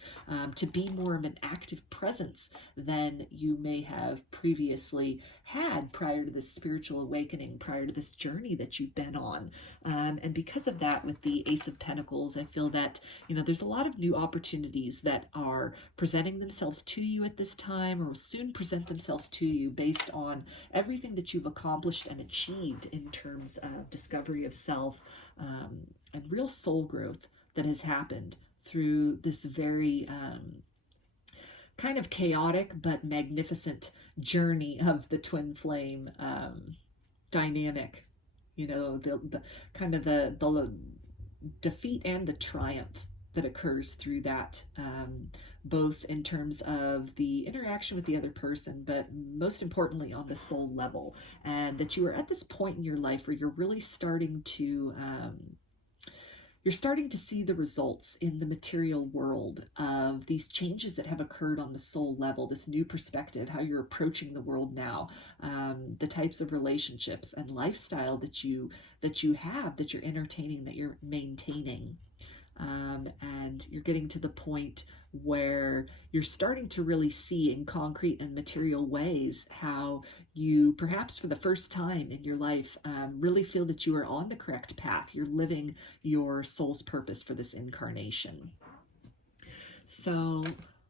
to be more of an active presence than you may have previously had prior to this spiritual awakening, prior to this journey that you've been on. And because of that, with the Ace of Pentacles, I feel that, there's a lot of new opportunities that are presenting themselves to you at this time, or will soon present themselves to you based on everything that you've accomplished and achieved in terms of discovery of self, and real soul growth that has happened through this very kind of chaotic but magnificent journey of the twin flame dynamic. The kind of the defeat and the triumph that occurs through that, both in terms of the interaction with the other person, but most importantly on the soul level. And that you are at this point in your life where you're really starting to see the results in the material world of these changes that have occurred on the soul level, this new perspective, how you're approaching the world now, the types of relationships and lifestyle that you have, that you're entertaining, that you're maintaining. And you're getting to the point where you're starting to really see in concrete and material ways how you, perhaps for the first time in your life, really feel that you are on the correct path. You're living your soul's purpose for this incarnation. So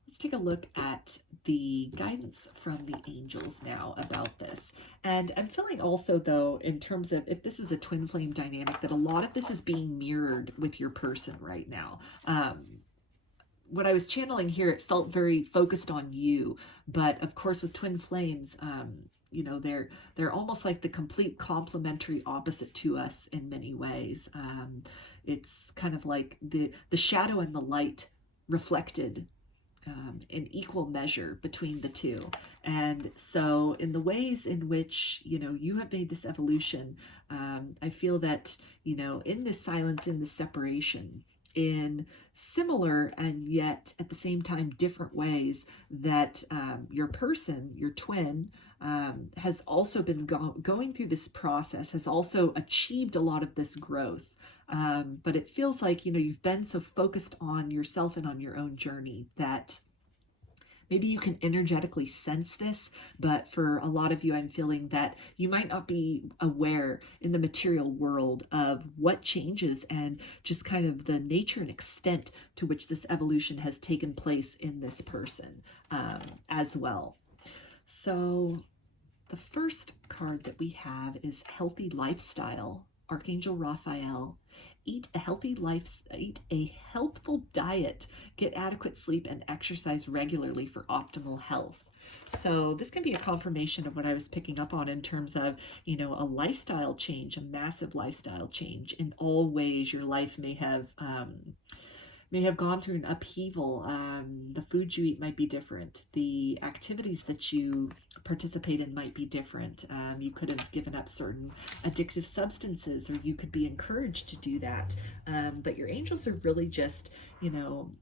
let's take a look at the guidance from the angels now about this. And I'm feeling also, though, in terms of if this is a twin flame dynamic, that a lot of this is being mirrored with your person right now. What I was channeling here, it felt very focused on you, but of course with twin flames, they're almost like the complete complementary opposite to us in many ways. It's kind of like the shadow and the light reflected in equal measure between the two. And so in the ways in which, you have made this evolution, I feel that, in this silence, in this separation, in similar and yet at the same time different ways, that your person, your twin, has also been going through this process, has also achieved a lot of this growth. But it feels like, you've been so focused on yourself and on your own journey that maybe you can energetically sense this, but for a lot of you, I'm feeling that you might not be aware in the material world of what changes and just kind of the nature and extent to which this evolution has taken place in this person as well. So the first card that we have is Healthy Lifestyle, Archangel Raphael. Eat a healthful diet, get adequate sleep, and exercise regularly for optimal health. So this can be a confirmation of what I was picking up on in terms of, a lifestyle change, a massive lifestyle change. In all ways, your life may have gone through an upheaval. The food you eat might be different. The activities that you participate in might be different. You could have given up certain addictive substances, or you could be encouraged to do that. But your angels are really just,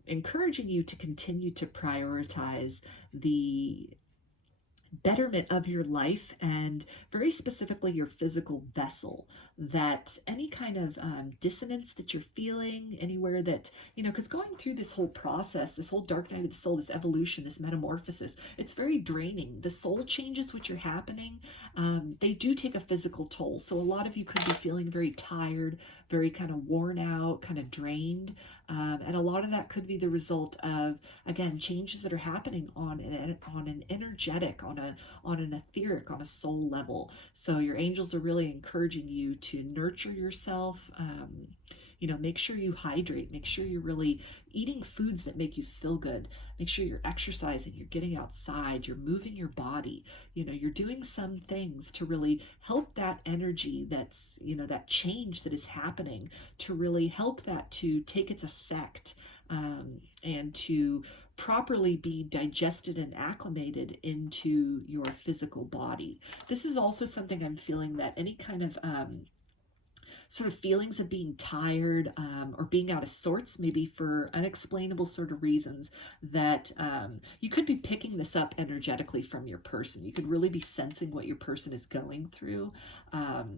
encouraging you to continue to prioritize the betterment of your life, and very specifically your physical vessel. That any kind of dissonance that you're feeling anywhere that, because going through this whole process, this whole dark night of the soul, this evolution, this metamorphosis, it's very draining. The soul changes which are happening, they do take a physical toll. So a lot of you could be feeling very tired, very kind of worn out, kind of drained. And a lot of that could be the result of, again, changes that are happening on an energetic, on an etheric, on a soul level. So your angels are really encouraging you to nurture yourself. Make sure you hydrate. Make sure you're really eating foods that make you feel good. Make sure you're exercising, you're getting outside, you're moving your body. You're doing some things to really help that energy that's, that change that is happening, to really help that to take its effect, and to properly be digested and acclimated into your physical body. This is also something I'm feeling, that any kind of sort of feelings of being tired, or being out of sorts, maybe for unexplainable sort of reasons, that you could be picking this up energetically from your person. You could really be sensing what your person is going through.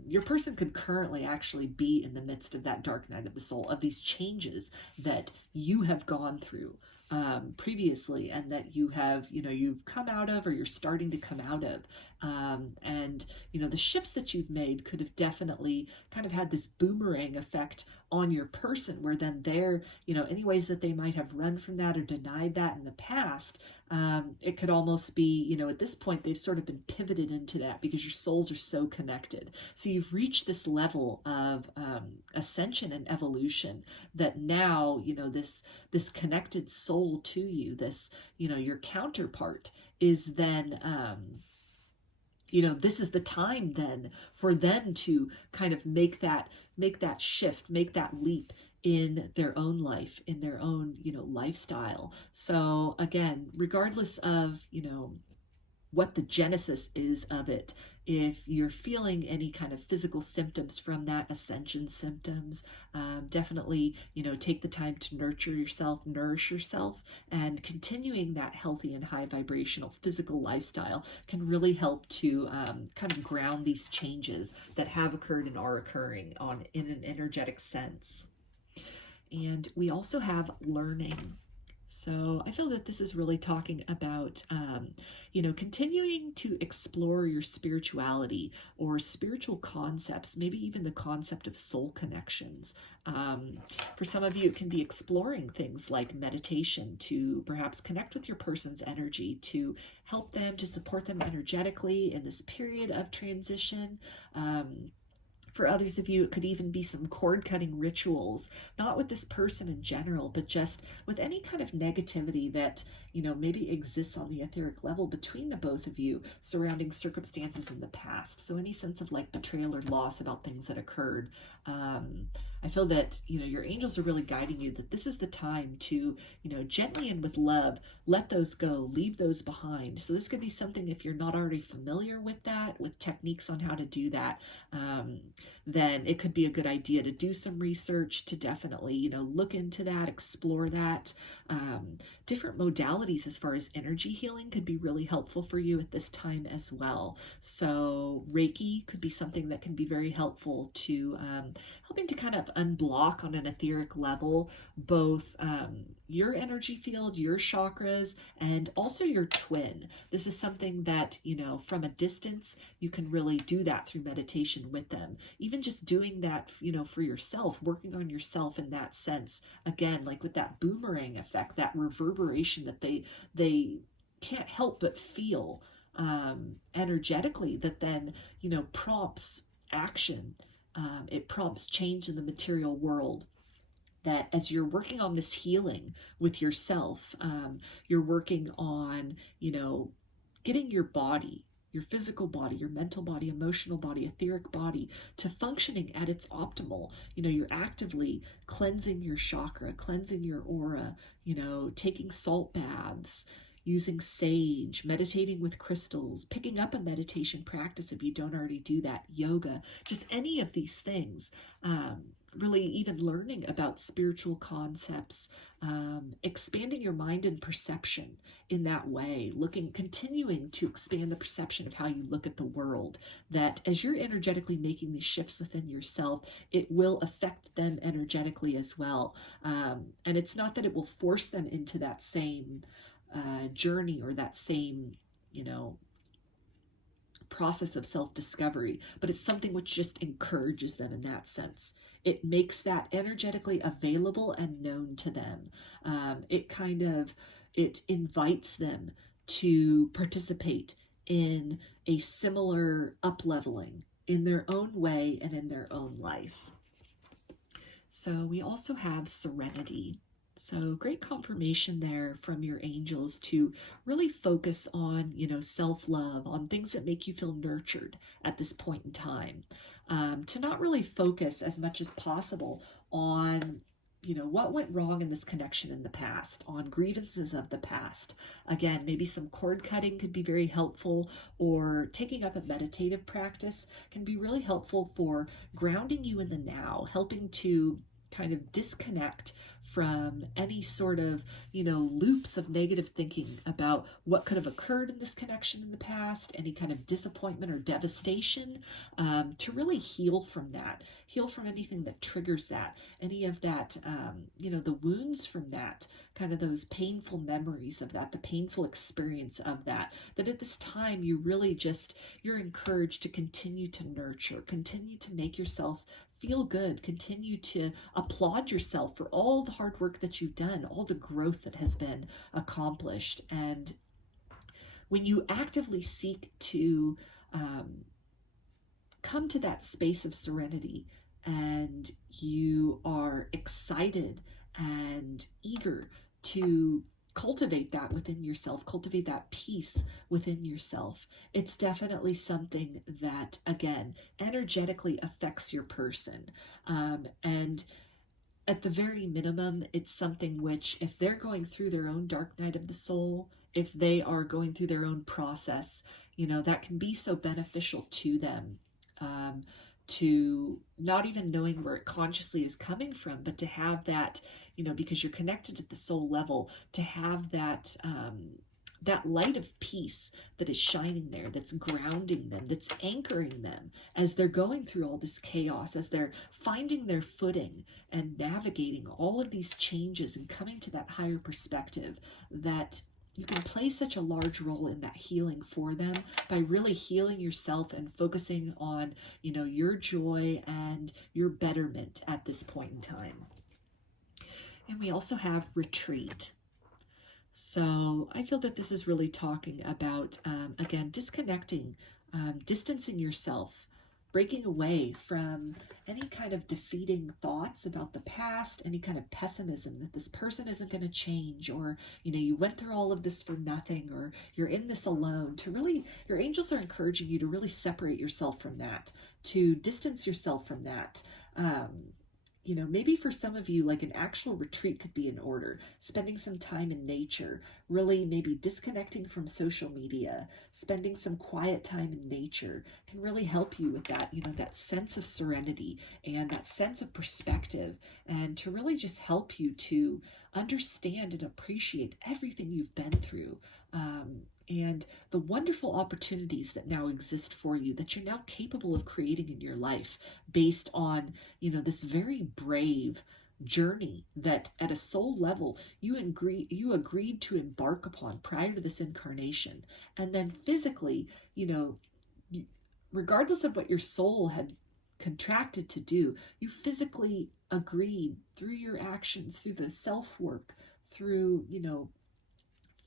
Your person could currently actually be in the midst of that dark night of the soul, of these changes that you have gone through previously, and that you have, you've come out of, or you're starting to come out of. And the shifts that you've made could have definitely kind of had this boomerang effect on your person, where then they're, any ways that they might have run from that or denied that in the past, it could almost be, at this point, they've sort of been pivoted into that, because your souls are so connected. So you've reached this level of ascension and evolution, that now, this connected soul to you, this, your counterpart, is then, this is the time then for them to kind of make that shift, make that leap in their own life, in their own, lifestyle. So again, regardless of, what the genesis is of it, if you're feeling any kind of physical symptoms from that, ascension symptoms, definitely, take the time to nurture yourself, nourish yourself, and continuing that healthy and high vibrational physical lifestyle can really help to kind of ground these changes that have occurred and are occurring in an energetic sense. And we also have learning. So I feel that this is really talking about, continuing to explore your spirituality or spiritual concepts, maybe even the concept of soul connections. For some of you, it can be exploring things like meditation to perhaps connect with your person's energy, to help them, to support them energetically in this period of transition. For others of you, it could even be some cord-cutting rituals, not with this person in general, but just with any kind of negativity that, maybe exists on the etheric level between the both of you, surrounding circumstances in the past. So any sense of like betrayal or loss about things that occurred. I feel that, your angels are really guiding you that this is the time to, gently and with love, let those go, leave those behind. So this could be something, if you're not already familiar with that, with techniques on how to do that, then it could be a good idea to do some research, to definitely, look into that, explore that. Different modalities as far as energy healing could be really helpful for you at this time as well. So Reiki could be something that can be very helpful to helping to kind of unblock on an etheric level both your energy field, your chakras, and also your twin. This is something that, from a distance, you can really do that through meditation with them. Even just doing that, for yourself, working on yourself in that sense. Again, like with that boomerang effect, that reverberation that they can't help but feel energetically, that then, prompts action. It prompts change in the material world. That as you're working on this healing with yourself, you're working on, getting your body, your physical body, your mental body, emotional body, etheric body to functioning at its optimal. You're actively cleansing your chakra, cleansing your aura, taking salt baths, using sage, meditating with crystals, picking up a meditation practice if you don't already do that, yoga, just any of these things. Really even learning about spiritual concepts, expanding your mind and perception in that way, continuing to expand the perception of how you look at the world, that as you're energetically making these shifts within yourself, it will affect them energetically as well. And it's not that it will force them into that same journey or that same, process of self-discovery, but it's something which just encourages them in that sense. It makes that energetically available and known to them. It invites them to participate in a similar up-leveling in their own way and in their own life. So we also have serenity. So great confirmation there from your angels to really focus on, self-love, on things that make you feel nurtured at this point in time. To not really focus as much as possible on, what went wrong in this connection in the past, on grievances of the past. Again, maybe some cord cutting could be very helpful, or taking up a meditative practice can be really helpful for grounding you in the now, helping to kind of disconnect from any sort of, loops of negative thinking about what could have occurred in this connection in the past, any kind of disappointment or devastation, to really heal from that, heal from anything that triggers that, any of that, the wounds from that, kind of those painful memories of that, the painful experience of that at this time you're encouraged to continue to nurture, continue to make yourself feel good, continue to applaud yourself for all the hard work that you've done, all the growth that has been accomplished. And when you actively seek to come to that space of serenity, and you are excited and eager to cultivate that within yourself, cultivate that peace within yourself, it's definitely something that, again, energetically affects your person. And at the very minimum, it's something which, if they're going through their own dark night of the soul, if they are going through their own process, that can be so beneficial to them. To not even knowing where it consciously is coming from, but to have that, because you're connected at the soul level, to have that that light of peace that is shining there, that's grounding them, that's anchoring them as they're going through all this chaos, as they're finding their footing and navigating all of these changes and coming to that higher perspective, that you can play such a large role in that healing for them by really healing yourself and focusing on, your joy and your betterment at this point in time. And we also have retreat. So I feel that this is really talking about, again, disconnecting, distancing yourself, breaking away from any kind of defeating thoughts about the past, any kind of pessimism that this person isn't going to change, or, you went through all of this for nothing, or you're in this alone. To really, your angels are encouraging you to really separate yourself from that, to distance yourself from that. you know, maybe for some of you, like an actual retreat could be in order. Spending some time in nature, really maybe disconnecting from social media, spending some quiet time in nature can really help you with that, you know, that sense of serenity and that sense of perspective, and to really just help you to understand and appreciate everything you've been through. And the wonderful opportunities that now exist for you, that you're now capable of creating in your life based on, you know, this very brave journey that at a soul level you agreed to embark upon prior to this incarnation. And then physically, you know, regardless of what your soul had contracted to do, you physically agreed through your actions, through the self work, through, you know,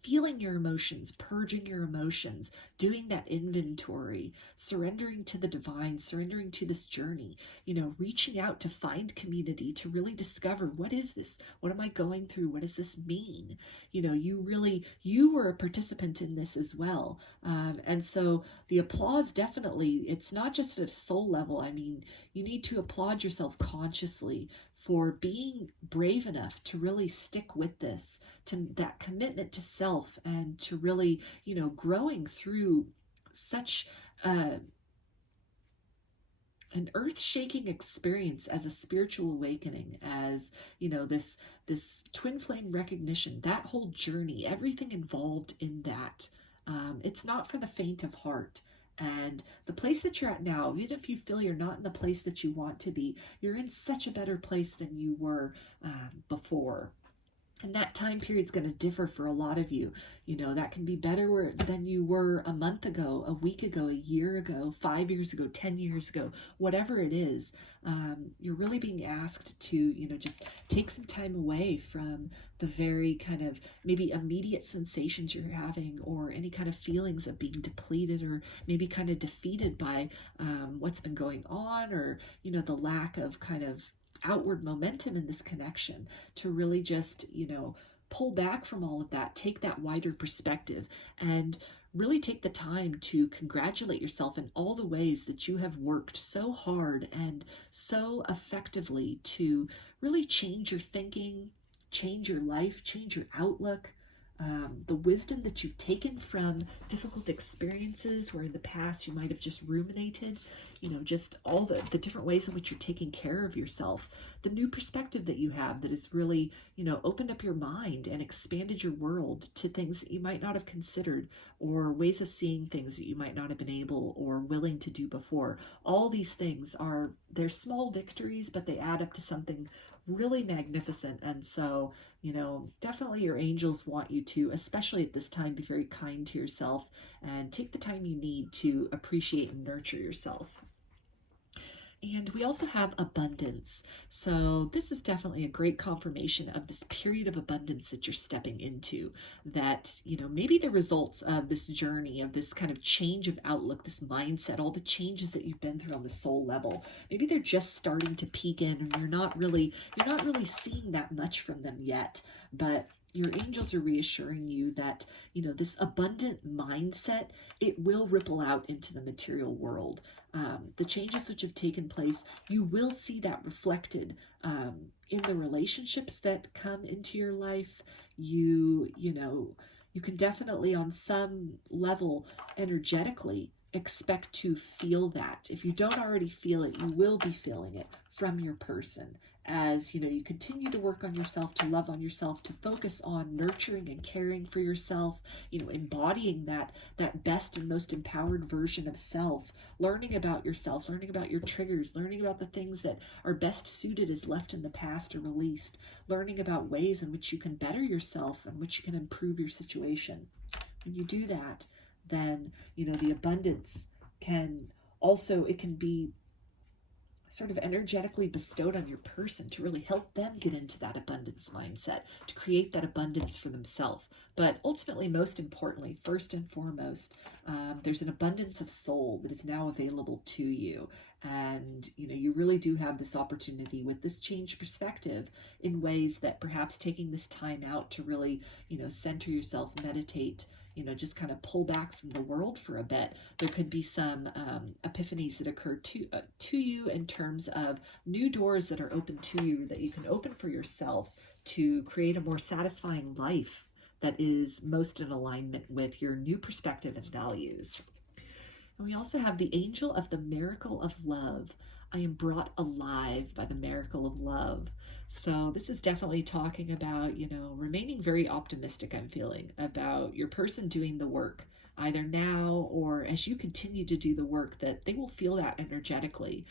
feeling your emotions, purging your emotions, doing that inventory, surrendering to the divine, surrendering to this journey, you know, reaching out to find community, to really discover, what is this? What am I going through? What does this mean? You know, you were a participant in this as well. And so the applause, definitely, it's not just at a soul level. I mean, you need to applaud yourself consciously for being brave enough to really stick with this, to that commitment to self, and to really, you know, growing through such an earth-shaking experience as a spiritual awakening, as, you know, this twin flame recognition, that whole journey, everything involved in that. It's not for the faint of heart. And the place that you're at now, even if you feel you're not in the place that you want to be, you're in such a better place than you were before. And that time period is going to differ for a lot of you. You know, that can be better than you were a month ago, a week ago, a year ago, 5 years ago, 10 years ago, whatever it is. You're really being asked to, you know, just take some time away from the very kind of maybe immediate sensations you're having, or any kind of feelings of being depleted, or maybe kind of defeated by what's been going on, or, you know, the lack of kind of outward momentum in this connection, to really just, you know, pull back from all of that, take that wider perspective, and really take the time to congratulate yourself in all the ways that you have worked so hard and so effectively to really change your thinking, change your life, change your outlook. The wisdom that you've taken from difficult experiences where in the past you might have just ruminated, you know, just all the different ways in which you're taking care of yourself, the new perspective that you have that has really, you know, opened up your mind and expanded your world to things that you might not have considered, or ways of seeing things that you might not have been able or willing to do before. All these things they're small victories, but they add up to something really magnificent. And so, you know, definitely your angels want you to, especially at this time, be very kind to yourself and take the time you need to appreciate and nurture yourself. And we also have abundance. So this is definitely a great confirmation of this period of abundance that you're stepping into, that, you know, maybe the results of this journey, of this kind of change of outlook, this mindset, all the changes that you've been through on the soul level, maybe they're just starting to peek in, and you're not really seeing that much from them yet. But your angels are reassuring you that, you know, this abundant mindset, it will ripple out into the material world. The changes which have taken place, you will see that reflected in the relationships that come into your life. You know, you can definitely on some level energetically expect to feel that. If you don't already feel it, you will be feeling it from your person, as, you know, you continue to work on yourself, to love on yourself, to focus on nurturing and caring for yourself, you know, embodying that best and most empowered version of self, learning about yourself, learning about your triggers, learning about the things that are best suited as left in the past or released, learning about ways in which you can better yourself and which you can improve your situation. When you do that, then, you know, the abundance can also, it can be sort of energetically bestowed on your person to really help them get into that abundance mindset, to create that abundance for themselves. But ultimately, most importantly, first and foremost, there's an abundance of soul that is now available to you. And, you know, you really do have this opportunity with this changed perspective in ways that perhaps taking this time out to really, you know, center yourself, meditate, just kind of pull back from the world for a bit. There could be some epiphanies that occur to you in terms of new doors that are open to you that you can open for yourself to create a more satisfying life that is most in alignment with your new perspective and values. And we also have the angel of the miracle of love. I am brought alive by the miracle of love. So this is definitely talking about, remaining very optimistic, I'm feeling, about your person doing the work, either now or as you continue to do the work, that they will feel that energetically.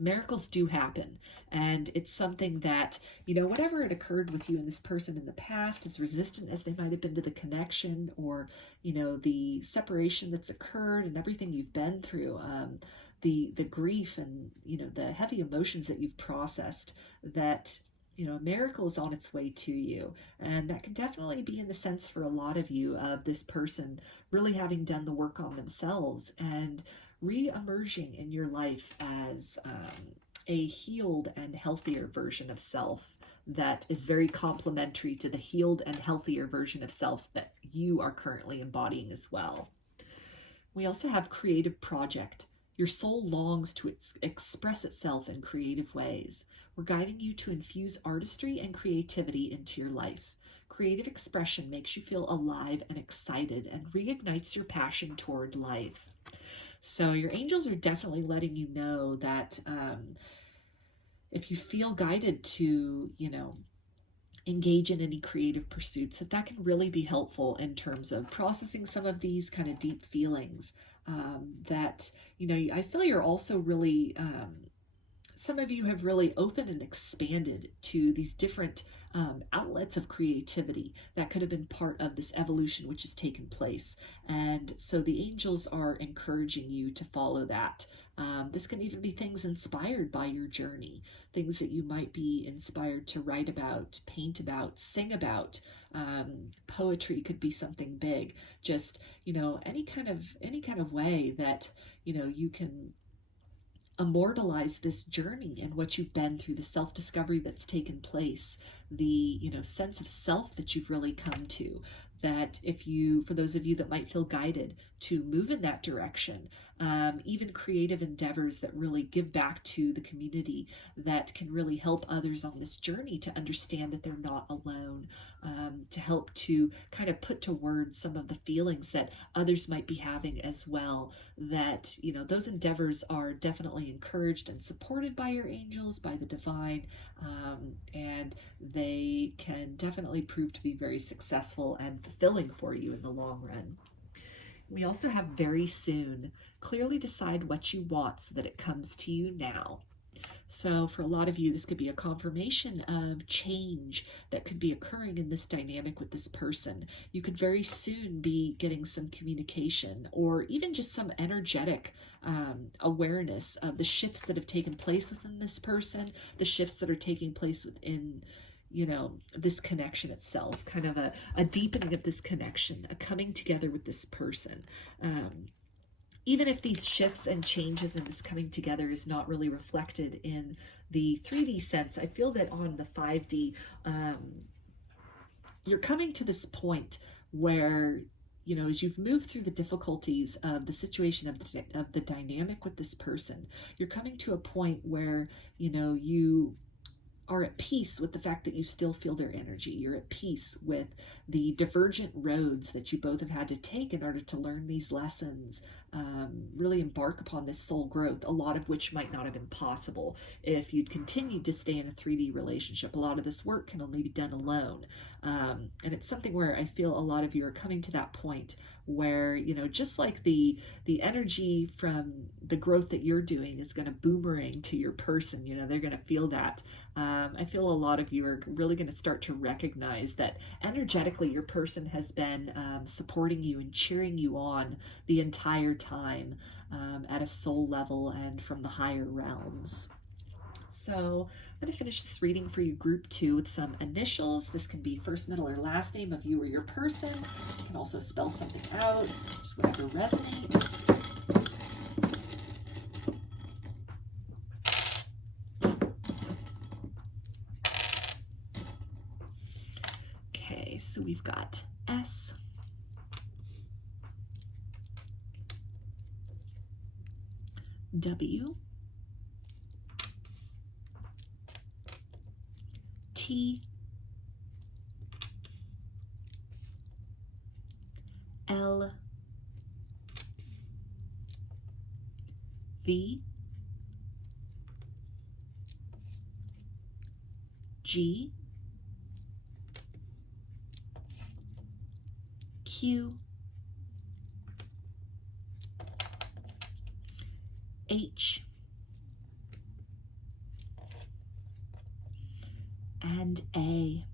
Miracles do happen, and it's something that, whatever had occurred with you and this person in the past, as resistant as they might have been to the connection, or, the separation that's occurred and everything you've been through, the grief and, the heavy emotions that you've processed, that, a miracle is on its way to you. And that can definitely be in the sense for a lot of you of this person really having done the work on themselves and re-emerging in your life as a healed and healthier version of self that is very complementary to the healed and healthier version of self that you are currently embodying as well. We also have creative project. Your soul longs to express itself in creative ways. We're guiding you to infuse artistry and creativity into your life. Creative expression makes you feel alive and excited and reignites your passion toward life. So your angels are definitely letting you know that if you feel guided to, engage in any creative pursuits, that can really be helpful in terms of processing some of these kind of deep feelings that, I feel you're also really, some of you have really opened and expanded to these different outlets of creativity that could have been part of this evolution which has taken place. And so the angels are encouraging you to follow that. This can even be things inspired by your journey, things that you might be inspired to write about, paint about, sing about. Poetry could be something big. Just, any kind of way that, you can immortalize this journey and what you've been through, the self-discovery that's taken place, the sense of self that you've really come to. That for those of you that might feel guided to move in that direction, even creative endeavors that really give back to the community, that can really help others on this journey to understand that they're not alone, to help to kind of put to words some of the feelings that others might be having as well, that, those endeavors are definitely encouraged and supported by your angels, by the divine, and they can definitely prove to be very successful and fulfilling for you in the long run. We also have very soon. Clearly decide what you want so that it comes to you now. So for a lot of you, this could be a confirmation of change that could be occurring in this dynamic with this person. You could very soon be getting some communication or even just some energetic awareness of the shifts that have taken place within this person, the shifts that are taking place within this connection itself, kind of a deepening of this connection, a coming together with this person. Even if these shifts and changes in this coming together is not really reflected in the 3D sense, I feel that on the 5D, you're coming to this point where, as you've moved through the difficulties of the situation of the dynamic with this person, you're coming to a point where, you are at peace with the fact that you still feel their energy. You're at peace with the divergent roads that you both have had to take in order to learn these lessons, really embark upon this soul growth, a lot of which might not have been possible if you'd continued to stay in a 3D relationship. A lot of this work can only be done alone. And it's something where I feel a lot of you are coming to that point where, just like the energy from the growth that you're doing is going to boomerang to your person, they're going to feel that. I feel a lot of you are really going to start to recognize that energetically your person has been supporting you and cheering you on the entire time at a soul level and from the higher realms. So I'm going to finish this reading for you, group 2, with some initials. This can be first, middle, or last name of you or your person. You can also spell something out, just whatever resonates. Okay, so we've got S, W, T, L, V, G, Q, H, and A.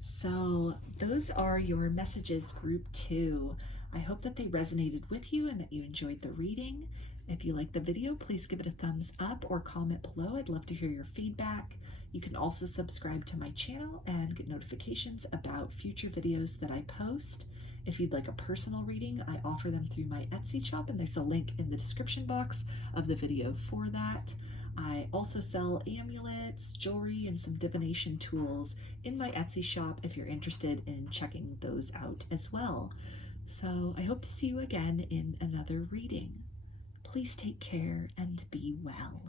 So those are your messages, group 2. I hope that they resonated with you and that you enjoyed the reading. If you like the video, please give it a thumbs up or comment below. I'd love to hear your feedback. You can also subscribe to my channel and get notifications about future videos that I post. If you'd like a personal reading, I offer them through my Etsy shop, and there's a link in the description box of the video for that. I also sell amulets, jewelry, and some divination tools in my Etsy shop if you're interested in checking those out as well. So I hope to see you again in another reading. Please take care and be well.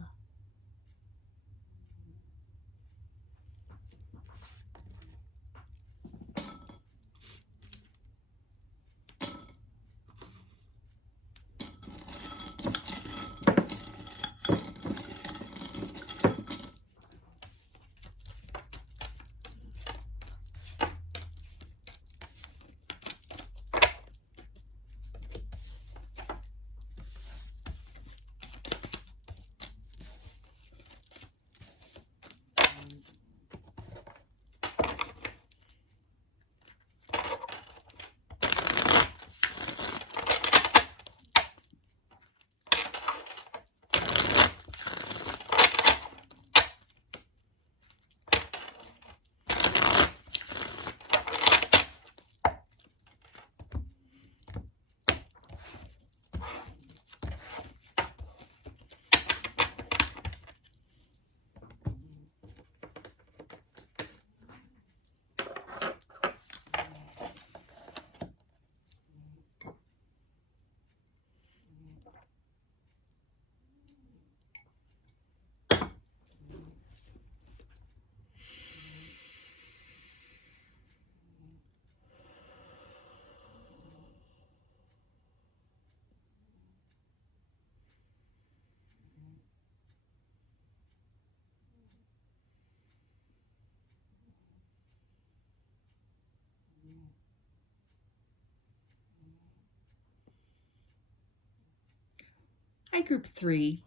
Hi, group 3.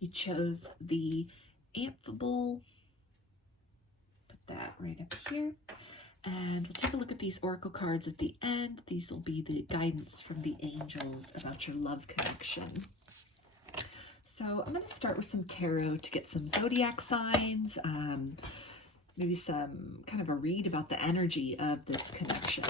You chose the Amphibole. Put that right up here. And we'll take a look at these oracle cards at the end. These will be the guidance from the angels about your love connection. So I'm going to start with some tarot to get some zodiac signs, maybe some kind of a read about the energy of this connection.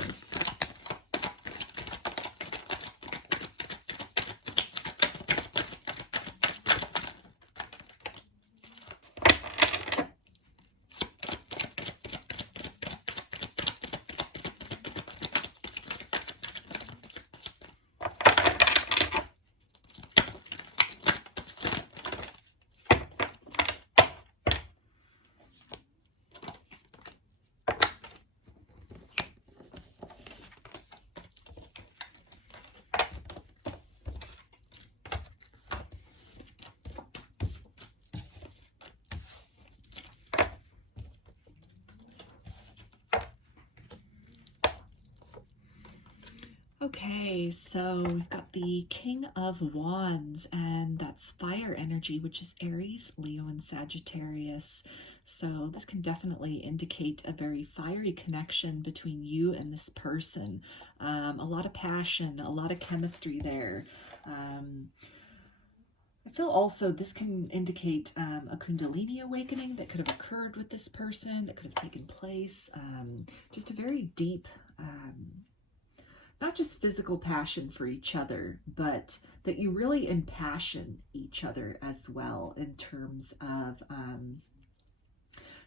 Okay, so we've got the King of Wands, and that's fire energy, which is Aries, Leo, and Sagittarius. So this can definitely indicate a very fiery connection between you and this person. A lot of passion, a lot of chemistry there. I feel also this can indicate a kundaliniawakening that could have occurred with this person, that could have taken place. Just a very deep not just physical passion for each other, but that you really impassion each other as well in terms of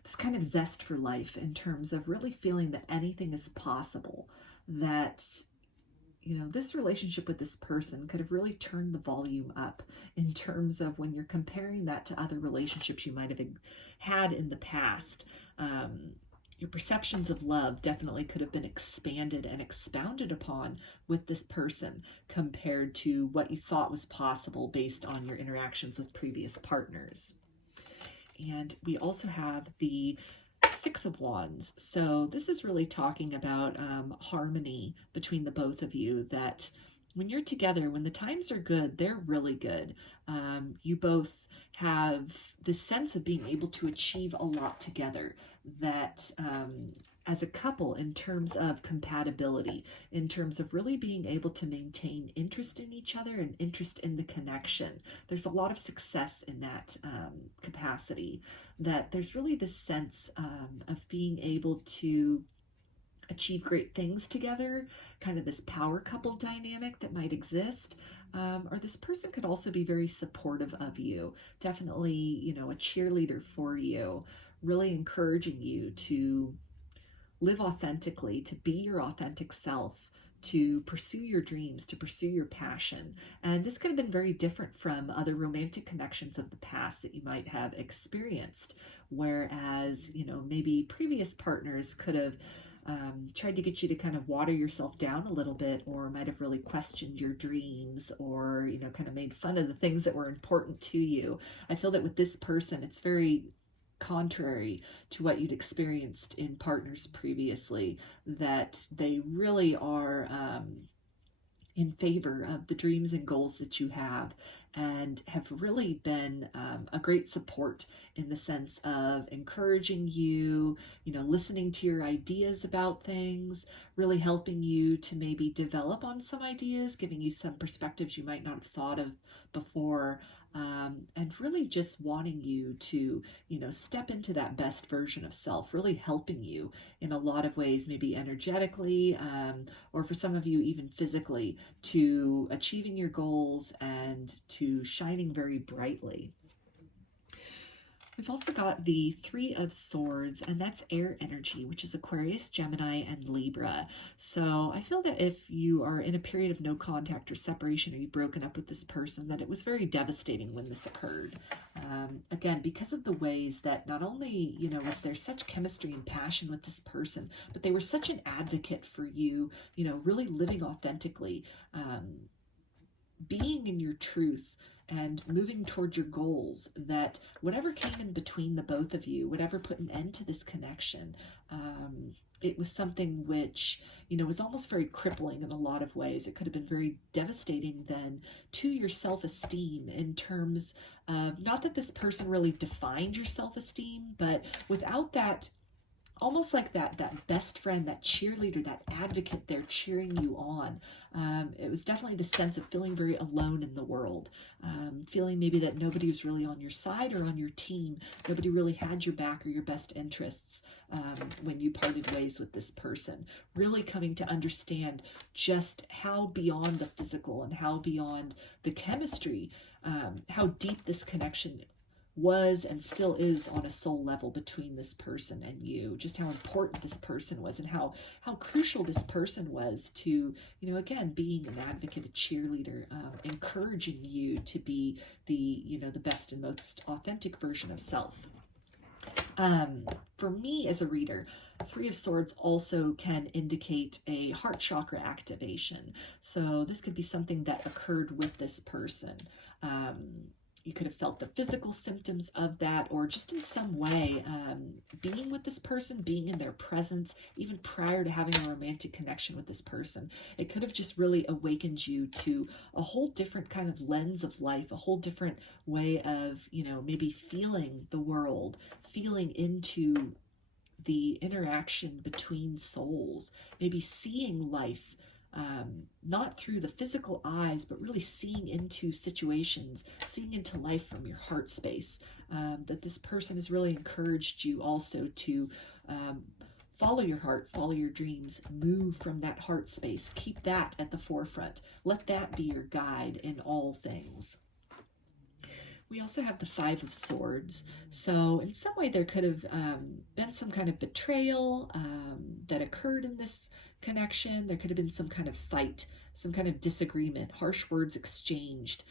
this kind of zest for life, in terms of really feeling that anything is possible, that this relationship with this person could have really turned the volume up in terms of when you're comparing that to other relationships you might have had in the past. Your perceptions of love definitely could have been expanded and expounded upon with this person compared to what you thought was possible based on your interactions with previous partners. And we also have the Six of Wands. So this is really talking about harmony between the both of you, that when you're together, when the times are good, they're really good. You both have this sense of being able to achieve a lot together, that as a couple, in terms of compatibility, in terms of really being able to maintain interest in each other and interest in the connection, there's a lot of success in that capacity, that there's really this sense of being able to achieve great things together, kind of this power couple dynamic that might exist. Or this person could also be very supportive of you, definitely, a cheerleader for you, really encouraging you to live authentically, to be your authentic self, to pursue your dreams, to pursue your passion. And this could have been very different from other romantic connections of the past that you might have experienced, whereas, maybe previous partners could have tried to get you to kind of water yourself down a little bit, or might have really questioned your dreams, or, kind of made fun of the things that were important to you. I feel that with this person, it's very contrary to what you'd experienced in partners previously, that they really are in favor of the dreams and goals that you have, and have really been a great support in the sense of encouraging you, listening to your ideas about things, really helping you to maybe develop on some ideas, giving you some perspectives you might not have thought of before, and really just wanting you to, step into that best version of self, really helping you in a lot of ways, maybe energetically, or for some of you, even physically, to achieving your goals and to shining very brightly. We've also got the Three of Swords, and that's air energy, which is Aquarius, Gemini, and Libra. So I feel that if you are in a period of no contact or separation, or you've broken up with this person, that it was very devastating when this occurred. Again, because of the ways that not only, was there such chemistry and passion with this person, but they were such an advocate for you, really living authentically, being in your truth, and moving toward your goals, that whatever came in between the both of you, whatever put an end to this connection, it was something which, was almost very crippling in a lot of ways. It could have been very devastating then to your self-esteem, in terms of, not that this person really defined your self-esteem, but without that, almost like that best friend, that cheerleader, that advocate there cheering you on. It was definitely the sense of feeling very alone in the world, feeling maybe that nobody was really on your side or on your team. Nobody really had your back or your best interests when you parted ways with this person. Really coming to understand just how beyond the physical and how beyond the chemistry, how deep this connection was and still is on a soul level between this person and you, just how important this person was, and how crucial this person was to, again, being an advocate, a cheerleader, encouraging you to be the, the best and most authentic version of self. For me as a reader, Three of Swords also can indicate a heart chakra activation. So this could be something that occurred with this person. You could have felt the physical symptoms of that, or just in some way, being with this person, being in their presence, even prior to having a romantic connection with this person. It could have just really awakened you to a whole different kind of lens of life, a whole different way of, maybe feeling the world, feeling into the interaction between souls, maybe seeing life not through the physical eyes, but really seeing into situations, seeing into life from your heart space. That this person has really encouraged you also to follow your heart, follow your dreams, move from that heart space. Keep that at the forefront. Let that be your guide in all things. We also have the Five of Swords. So in some way there could have been some kind of betrayal that occurred in this connection. There could have been some kind of fight some kind of disagreement, harsh words exchanged,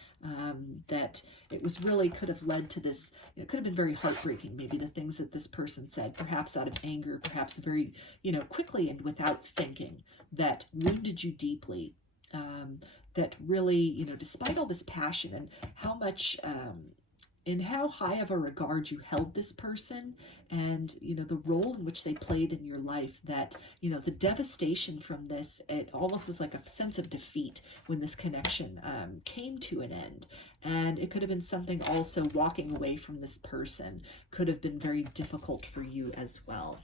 that it was really could have led to this, it could have been very heartbreaking, maybe the things that this person said, perhaps out of anger, perhaps very, quickly and without thinking, that wounded you deeply, that really, despite all this passion and how much, in how high of a regard you held this person, and the role in which they played in your life, that the devastation from this, it almost was like a sense of defeat when this connection came to an end. And it could have been something also, walking away from this person could have been very difficult for you as well.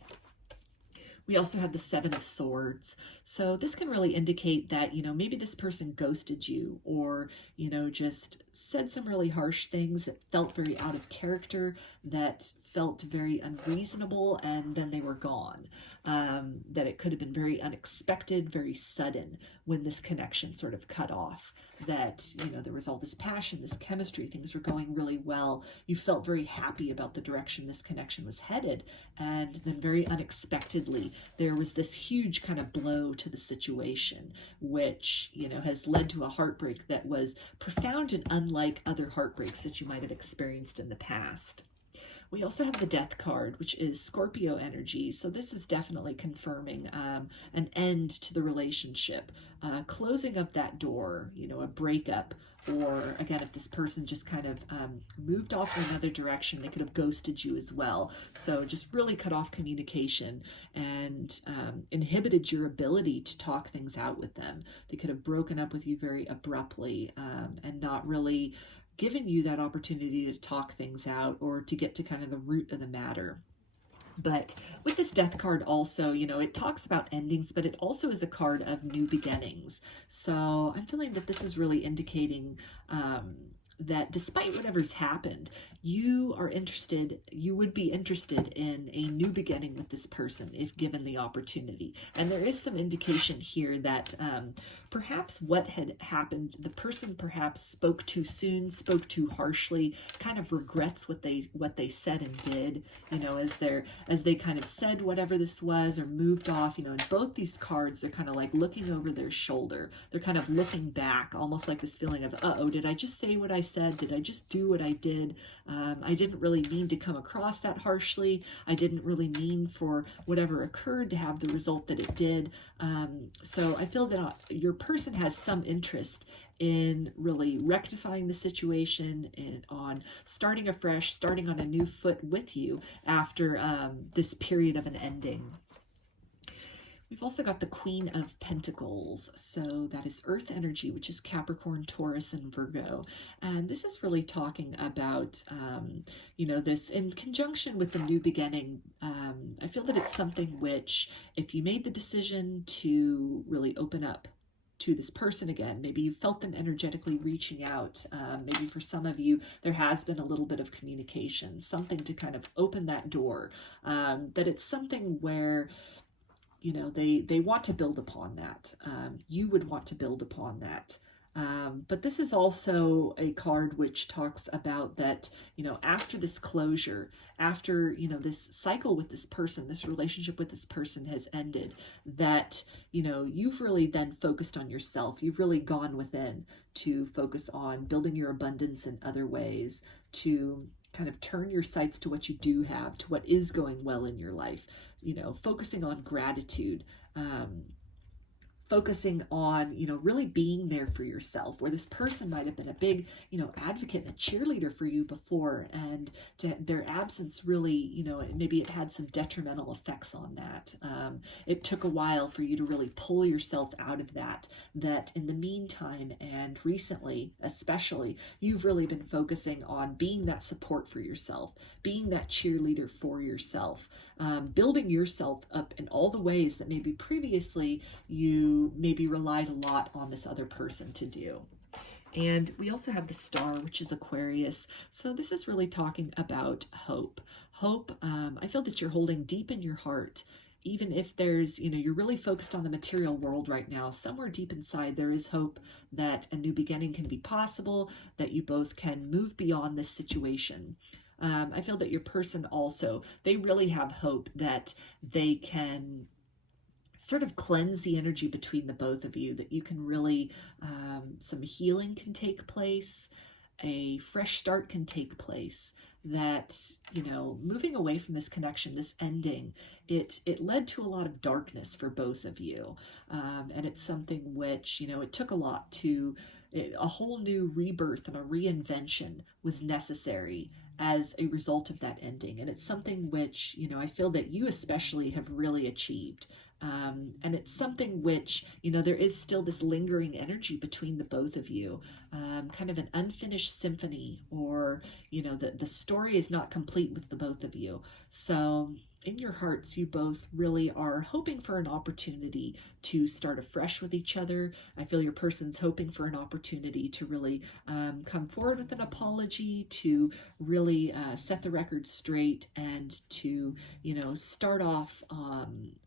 We also have the Seven of Swords. So this can really indicate that, maybe this person ghosted you, or, just said some really harsh things that felt very out of character, that felt very unreasonable, and then they were gone. That it could have been very unexpected, very sudden when this connection sort of cut off. That, there was all this passion, this chemistry, things were going really well. You felt very happy about the direction this connection was headed. And then very unexpectedly, there was this huge kind of blow to the situation, which, has led to a heartbreak that was profound and unlike other heartbreaks that you might have experienced in the past. We also have the Death card, which is Scorpio energy. So this is definitely confirming an end to the relationship, closing of that door, a breakup, or again, if this person just kind of moved off in another direction, they could have ghosted you as well. So just really cut off communication and inhibited your ability to talk things out with them. They could have broken up with you very abruptly and not really giving you that opportunity to talk things out or to get to kind of the root of the matter. But with this Death card also, it talks about endings, but it also is a card of new beginnings. So I'm feeling that this is really indicating that despite whatever's happened, you would be interested in a new beginning with this person if given the opportunity. And there is some indication here that perhaps what had happened, the person perhaps spoke too soon, spoke too harshly, kind of regrets what they said and did, as they kind of said whatever this was or moved off. In both these cards, they're kind of like looking over their shoulder. They're kind of looking back, almost like this feeling of, uh-oh, did I just say what I said? Did I just do what I did? I didn't really mean to come across that harshly. I didn't really mean for whatever occurred to have the result that it did. So I feel that your person has some interest in really rectifying the situation and on starting afresh, starting on a new foot with you after this period of an ending. We've also got the Queen of Pentacles. So that is Earth energy, which is Capricorn, Taurus, and Virgo. And this is really talking about, this in conjunction with the new beginning. I feel that it's something which, if you made the decision to really open up to this person again, maybe you felt them energetically reaching out, maybe for some of you there has been a little bit of communication, something to kind of open that door, that it's something where they want to build upon that. You would want to build upon that. But this is also a card which talks about that, after this closure, after, this cycle with this person, this relationship with this person has ended, that, you've really then focused on yourself. You've really gone within to focus on building your abundance in other ways, to kind of turn your sights to what you do have, to what is going well in your life, focusing on gratitude, focusing on, really being there for yourself, where this person might have been a big, advocate and a cheerleader for you before, and their absence really, maybe it had some detrimental effects on that. It took a while for you to really pull yourself out of that in the meantime and recently, especially, you've really been focusing on being that support for yourself, being that cheerleader for yourself, building yourself up in all the ways that maybe previously you maybe relied a lot on this other person to do. And we also have the Star, which is Aquarius. So this is really talking about hope. Hope, I feel that you're holding deep in your heart, even if there's, you're really focused on the material world right now, somewhere deep inside there is hope that a new beginning can be possible, that you both can move beyond this situation. I feel that your person also, they really have hope that they can sort of cleanse the energy between the both of you, that you can really, some healing can take place, a fresh start can take place, that, moving away from this connection, this ending, it led to a lot of darkness for both of you. And it's something which, it took a lot to, a whole new rebirth and a reinvention was necessary as a result of that ending. And it's something which, I feel that you especially have really achieved. And it's something which, there is still this lingering energy between the both of you, kind of an unfinished symphony, or, the story is not complete with the both of you. So in your hearts, you both really are hoping for an opportunity to start afresh with each other. I feel your person's hoping for an opportunity to really come forward with an apology, to really set the record straight, and to, start off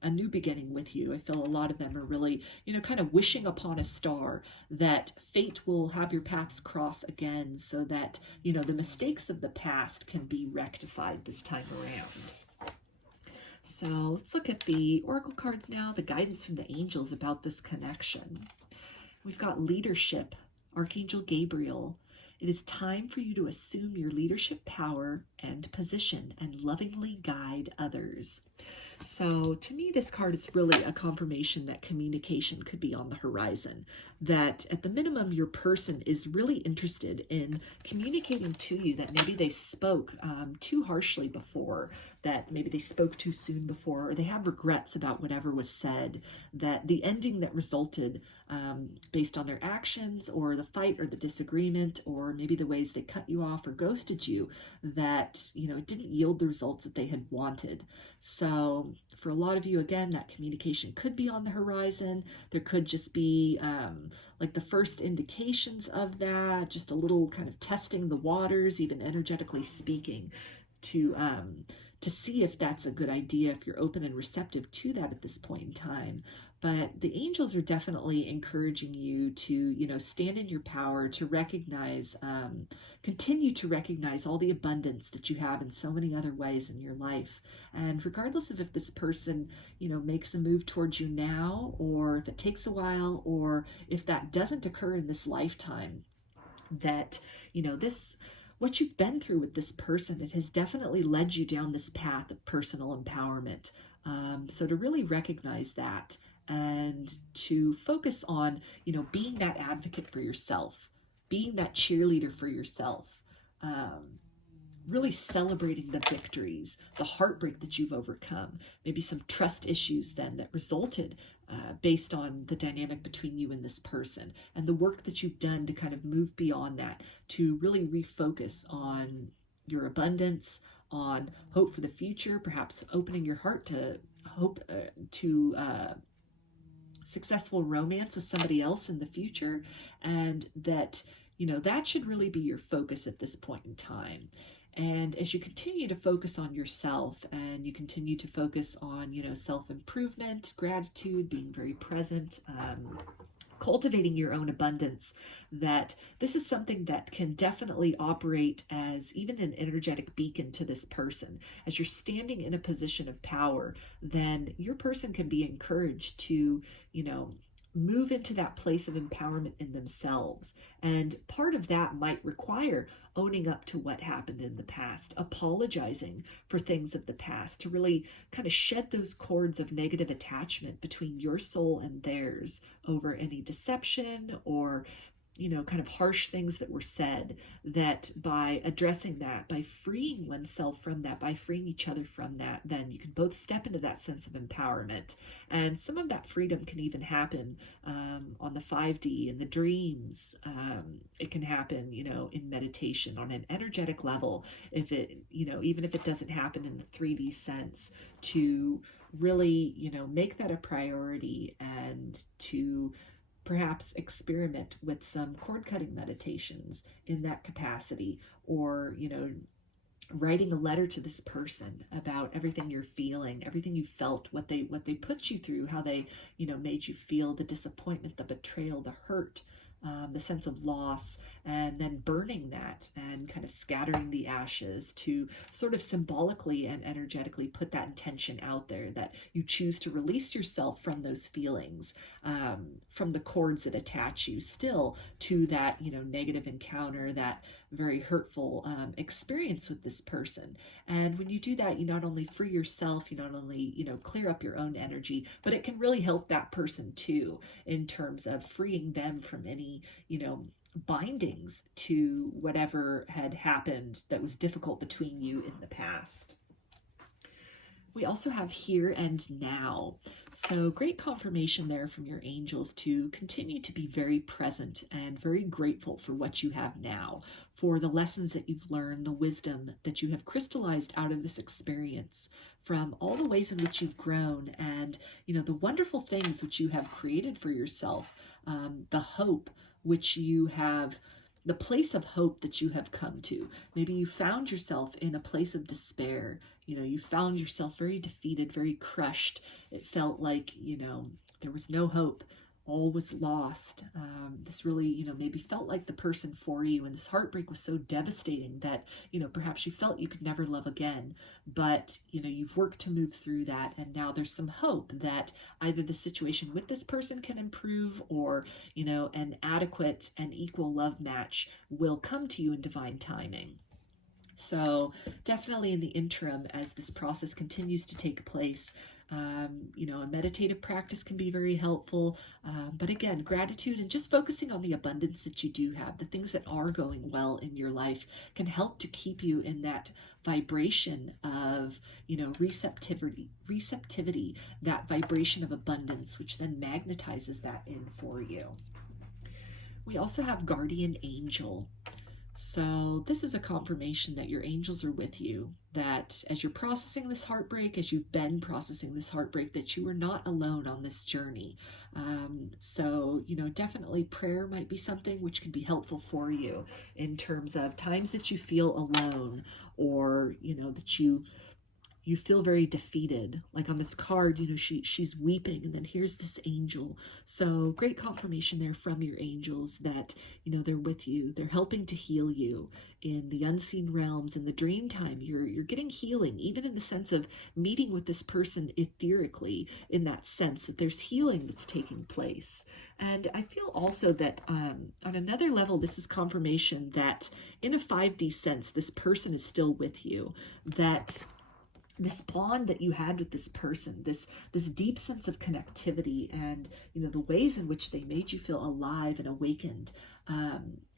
a new beginning with you. I feel a lot of them are really, kind of wishing upon a star that fate will have your paths cross again, so that, the mistakes of the past can be rectified this time around. So let's look at the oracle cards now, the guidance from the angels about this connection. We've got leadership, Archangel Gabriel. It is time for you to assume your leadership power and position and lovingly guide others. So to me, this card is really a confirmation that communication could be on the horizon, that at the minimum, your person is really interested in communicating to you that maybe they spoke too harshly before, that maybe they spoke too soon before, or they have regrets about whatever was said, that the ending that resulted based on their actions, or the fight or the disagreement, or maybe the ways they cut you off or ghosted you, that, it didn't yield the results that they had wanted. So for a lot of you, again, that communication could be on the horizon. There could just be like the first indications of that, just a little kind of testing the waters, even energetically speaking, to see if that's a good idea, if you're open and receptive to that at this point in time. But the angels are definitely encouraging you to, stand in your power, to recognize, continue to recognize all the abundance that you have in so many other ways in your life. And regardless of if this person, makes a move towards you now, or if it takes a while, or if that doesn't occur in this lifetime, that, what you've been through with this person, it has definitely led you down this path of personal empowerment. So to really recognize that, and to focus on, being that advocate for yourself, being that cheerleader for yourself, really celebrating the victories, the heartbreak that you've overcome, maybe some trust issues then that resulted based on the dynamic between you and this person, and the work that you've done to kind of move beyond that, to really refocus on your abundance, on hope for the future, perhaps opening your heart to hope to successful romance with somebody else in the future. And that, that should really be your focus at this point in time. And as you continue to focus on yourself, and you continue to focus on, self-improvement, gratitude, being very present, cultivating your own abundance, that this is something that can definitely operate as even an energetic beacon to this person. As you're standing in a position of power, then your person can be encouraged to, move into that place of empowerment in themselves. And part of that might require owning up to what happened in the past, apologizing for things of the past, to really kind of shed those cords of negative attachment between your soul and theirs over any deception or kind of harsh things that were said. That by addressing that, by freeing oneself from that, by freeing each other from that, then you can both step into that sense of empowerment. And some of that freedom can even happen on the 5D, in the dreams. It can happen, in meditation on an energetic level. If it, even if it doesn't happen in the 3D sense, to really, make that a priority, and to perhaps experiment with some cord cutting meditations in that capacity, or, writing a letter to this person about everything you're feeling, everything you felt, what they put you through, how they, made you feel, the disappointment, the betrayal, the hurt, the sense of loss, and then burning that and kind of scattering the ashes to sort of symbolically and energetically put that intention out there that you choose to release yourself from those feelings, from the cords that attach you still to that, negative encounter, that very hurtful experience with this person. And when you do that, you not only free yourself, you not only, clear up your own energy, but it can really help that person too, in terms of freeing them from any, bindings to whatever had happened that was difficult between you in the past. We also have here and now. So great confirmation there from your angels to continue to be very present and very grateful for what you have now, for the lessons that you've learned, the wisdom that you have crystallized out of this experience, from all the ways in which you've grown, and the wonderful things which you have created for yourself, the hope which you have, the place of hope that you have come to. Maybe you found yourself in a place of despair. You found yourself very defeated, very crushed. It felt like, there was no hope. All was lost. This really, maybe felt like the person for you. And this heartbreak was so devastating that, perhaps you felt you could never love again. But, you've worked to move through that. And now there's some hope that either the situation with this person can improve, or, an adequate and equal love match will come to you in divine timing. So definitely in the interim, as this process continues to take place, a meditative practice can be very helpful. But again, gratitude and just focusing on the abundance that you do have, the things that are going well in your life, can help to keep you in that vibration of, receptivity, that vibration of abundance, which then magnetizes that in for you. We also have guardian angel. So this is a confirmation that your angels are with you, that as you're processing this heartbreak, as you've been processing this heartbreak, that you are not alone on this journey. So, definitely prayer might be something which can be helpful for you in terms of times that you feel alone, or, that you feel very defeated. Like on this card, she's weeping, and then here's this angel. So great confirmation there from your angels that, they're with you. They're helping to heal you in the unseen realms. In the dream time, you're getting healing, even in the sense of meeting with this person etherically, in that sense that there's healing that's taking place. And I feel also that on another level, this is confirmation that in a 5D sense, this person is still with you, that this bond that you had with this person, this deep sense of connectivity, and the ways in which they made you feel alive and awakened,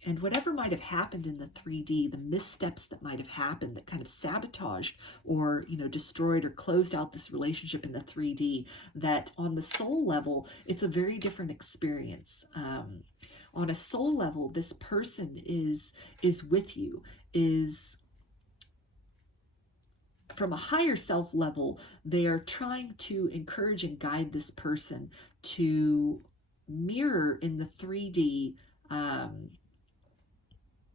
and whatever might have happened in the 3D, the missteps that might have happened that kind of sabotaged or destroyed or closed out this relationship in the 3D, that on the soul level, it's a very different experience. On a soul level, this person is with you, is from a higher self level. They are trying to encourage and guide this person to mirror in the 3D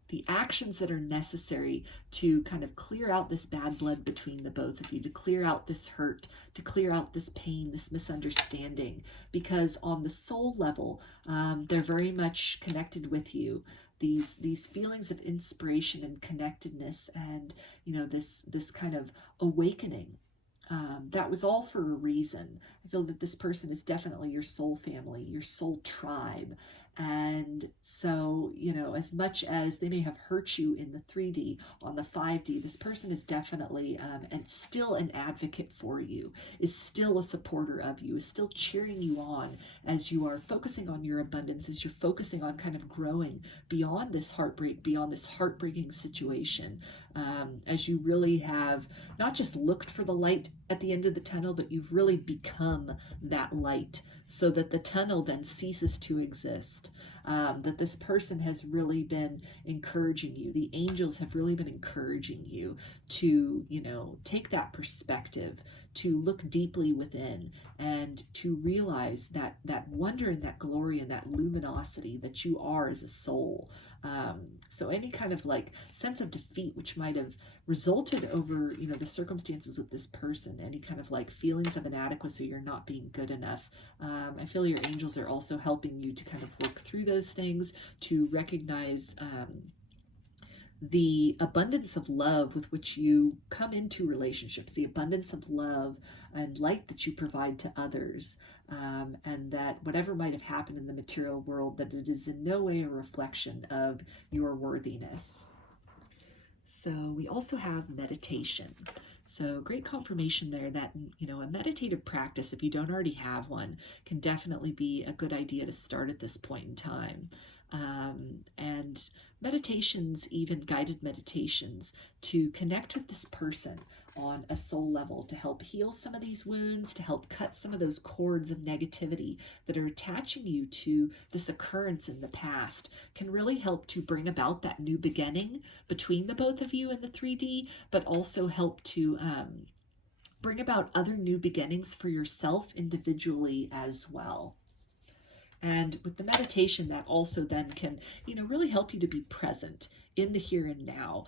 the actions that are necessary to kind of clear out this bad blood between the both of you, to clear out this hurt, to clear out this pain, this misunderstanding. Because on the soul level, they're very much connected with you. These feelings of inspiration and connectedness, and this kind of awakening, that was all for a reason. I feel that this person is definitely your soul family, your soul tribe. And so, as much as they may have hurt you in the 3D, on the 5D, this person is definitely, and still an advocate for you, is still a supporter of you, is still cheering you on as you are focusing on your abundance, as you're focusing on kind of growing beyond this heartbreak, beyond this heartbreaking situation, as you really have not just looked for the light at the end of the tunnel, but you've really become that light, so that the tunnel then ceases to exist. That this person has really been encouraging you. The angels have really been encouraging you to, take that perspective, to look deeply within, and to realize that wonder and that glory and that luminosity that you are as a soul. So any kind of like sense of defeat, which might have resulted over, you know, the circumstances with this person, any kind of like feelings of inadequacy or not being good enough. I feel your angels are also helping you to kind of work through those things, to recognize the abundance of love with which you come into relationships, the abundance of love and light that you provide to others, and that whatever might have happened in the material world, that it is in no way a reflection of your worthiness. So we also have meditation. So great confirmation there that, you know, a meditative practice, if you don't already have one, can definitely be a good idea to start at this point in time. And meditations, even guided meditations, to connect with this person on a soul level, to help heal some of these wounds, to help cut some of those cords of negativity that are attaching you to this occurrence in the past, can really help to bring about that new beginning between the both of you in the 3D, but also help to bring about other new beginnings for yourself individually as well. And with the meditation, that also then can, you know, really help you to be present in the here and now,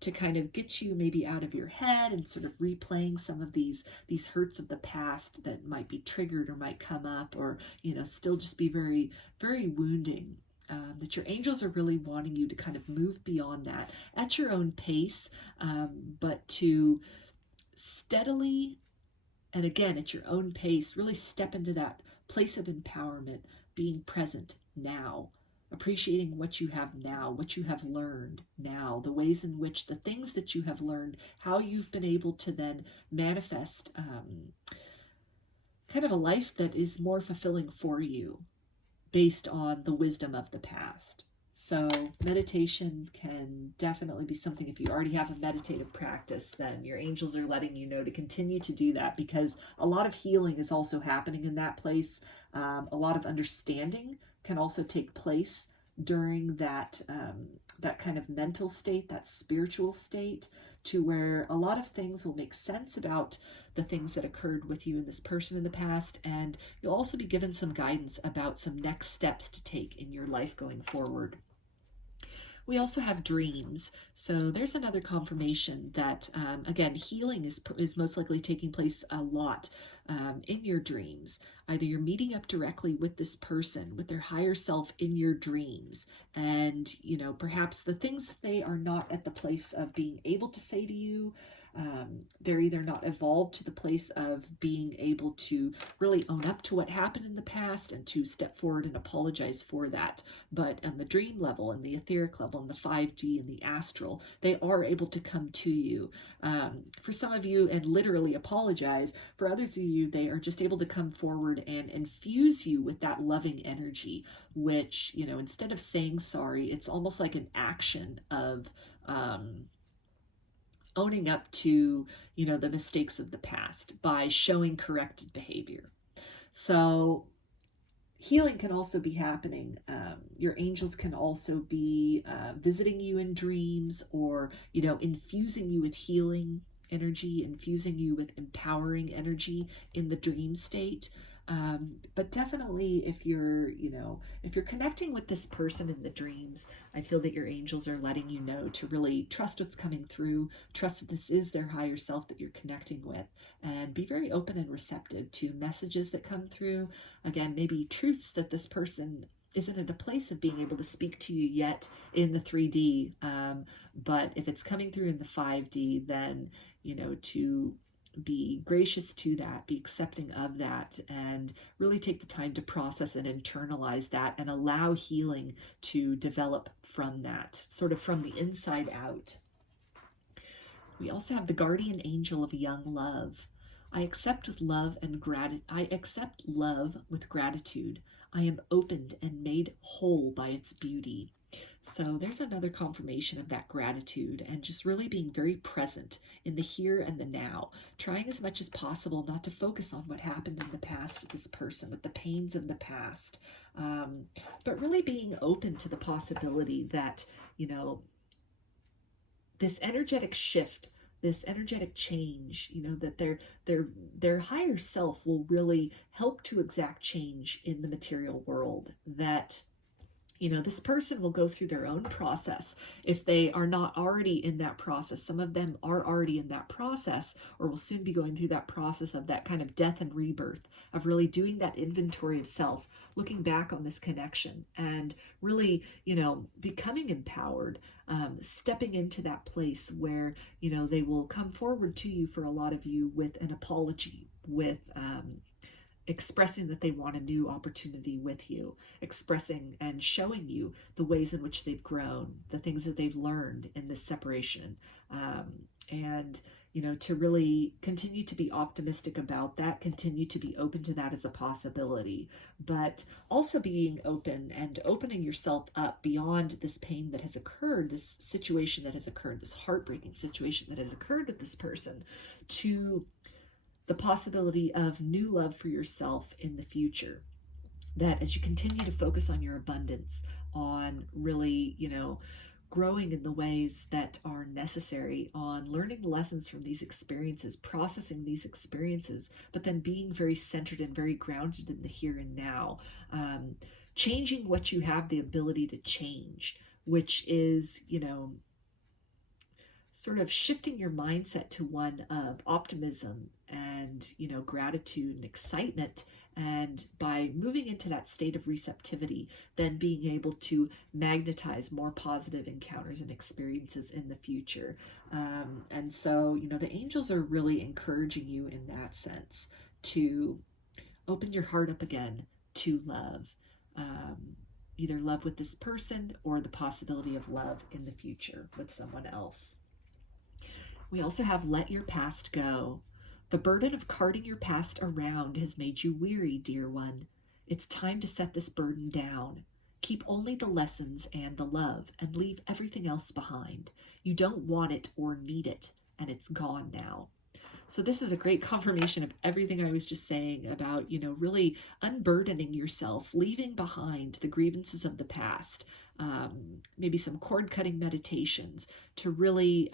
to kind of get you maybe out of your head and sort of replaying some of these hurts of the past that might be triggered or might come up, or, you know, still just be very, very wounding. That your angels are really wanting you to kind of move beyond that at your own pace, but to steadily, and again at your own pace, really step into that place of empowerment, being present now, appreciating what you have now, what you have learned now, the ways in which the things that you have learned, how you've been able to then manifest kind of a life that is more fulfilling for you based on the wisdom of the past. So meditation can definitely be something, if you already have a meditative practice, then your angels are letting you know to continue to do that, because a lot of healing is also happening in that place. A lot of understanding can also take place during that, that kind of mental state, that spiritual state, to where a lot of things will make sense about the things that occurred with you and this person in the past, and you'll also be given some guidance about some next steps to take in your life going forward. We also have dreams. So there's another confirmation that, again, healing is most likely taking place a lot in your dreams. Either you're meeting up directly with this person, with their higher self in your dreams, and, you know, perhaps the things that they are not at the place of being able to say to you, they're either not evolved to the place of being able to really own up to what happened in the past and to step forward and apologize for that. But on the dream level and the etheric level and the 5D and the astral, they are able to come to you. For some of you, and literally apologize. For others of you, they are just able to come forward and infuse you with that loving energy, which, you know, instead of saying sorry, it's almost like an action of owning up to, you know, the mistakes of the past by showing corrected behavior. So healing can also be happening. Your angels can also be visiting you in dreams, or, you know, infusing you with healing energy, infusing you with empowering energy in the dream state. But definitely, if you're, you know, if you're connecting with this person in the dreams, I feel that your angels are letting you know to really trust what's coming through, trust that this is their higher self that you're connecting with, and be very open and receptive to messages that come through. Again, maybe truths that this person isn't at a place of being able to speak to you yet in the 3D. But if it's coming through in the 5D, then, you know, to be gracious to that, be accepting of that, and really take the time to process and internalize that and allow healing to develop from that, sort of from the inside out. We also have the guardian angel of young love. I accept love with gratitude. I am opened and made whole by its beauty. So there's another confirmation of that gratitude, and just really being very present in the here and the now, trying as much as possible not to focus on what happened in the past with this person, with the pains of the past, but really being open to the possibility that, you know, this energetic shift, this energetic change, you know, that their higher self will really help to exact change in the material world, that You know, this person will go through their own process if they are not already in that process. Some of them are already in that process, or will soon be going through that process of that kind of death and rebirth, of really doing that inventory of self, looking back on this connection and really, you know, becoming empowered, stepping into that place where, you know, they will come forward to you, for a lot of you, with an apology, with expressing that they want a new opportunity with you, expressing and showing you the ways in which they've grown, the things that they've learned in this separation. And, you know, to really continue to be optimistic about that, continue to be open to that as a possibility, but also being open and opening yourself up beyond this pain that has occurred, this situation that has occurred, this heartbreaking situation that has occurred with this person, to the possibility of new love for yourself in the future. That as you continue to focus on your abundance, on really, you know, growing in the ways that are necessary, on learning lessons from these experiences, processing these experiences, but then being very centered and very grounded in the here and now, changing what you have the ability to change, which is, you know, sort of shifting your mindset to one of optimism and, you know, gratitude and excitement. And by moving into that state of receptivity, then being able to magnetize more positive encounters and experiences in the future. And so, you know, the angels are really encouraging you in that sense to open your heart up again to love. Either love with this person or the possibility of love in the future with someone else. We also have let your past go. The burden of carting your past around has made you weary, dear one. It's time to set this burden down. Keep only the lessons and the love, and leave everything else behind. You don't want it or need it, and it's gone now. So this is a great confirmation of everything I was just saying about, you know, really unburdening yourself, leaving behind the grievances of the past, maybe some cord cutting meditations to really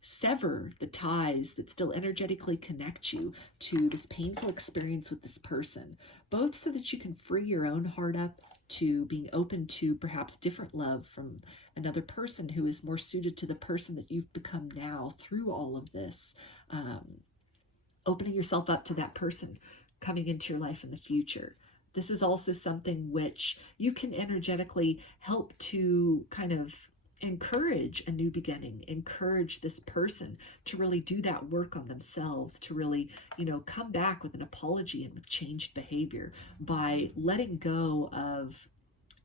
sever the ties that still energetically connect you to this painful experience with this person, both so that you can free your own heart up to being open to perhaps different love from another person who is more suited to the person that you've become now through all of this. Opening yourself up to that person coming into your life in the future. This is also something which you can energetically help to kind of encourage a new beginning, encourage this person to really do that work on themselves, to really, you know, come back with an apology and with changed behavior by letting go of,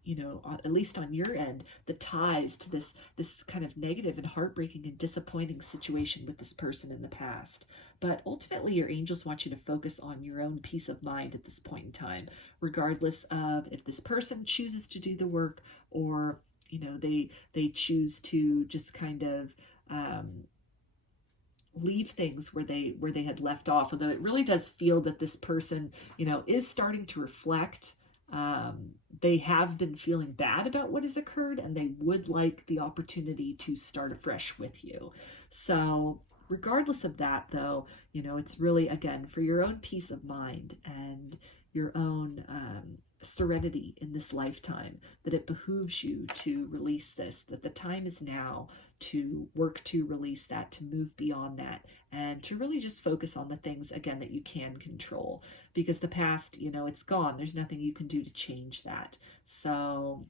you know, at least on your end, the ties to this kind of negative and heartbreaking and disappointing situation with this person in the past. But ultimately, your angels want you to focus on your own peace of mind at this point in time, regardless of if this person chooses to do the work or, you know, they choose to just kind of leave things where they had left off. Although it really does feel that this person, you know, is starting to reflect. They have been feeling bad about what has occurred, and they would like the opportunity to start afresh with you. So regardless of that, though, you know, it's really, again, for your own peace of mind and your own serenity in this lifetime, that it behooves you to release this, that the time is now to work to release that, to move beyond that, and to really just focus on the things, again, that you can control. Because the past, you know, it's gone. There's nothing you can do to change that. So,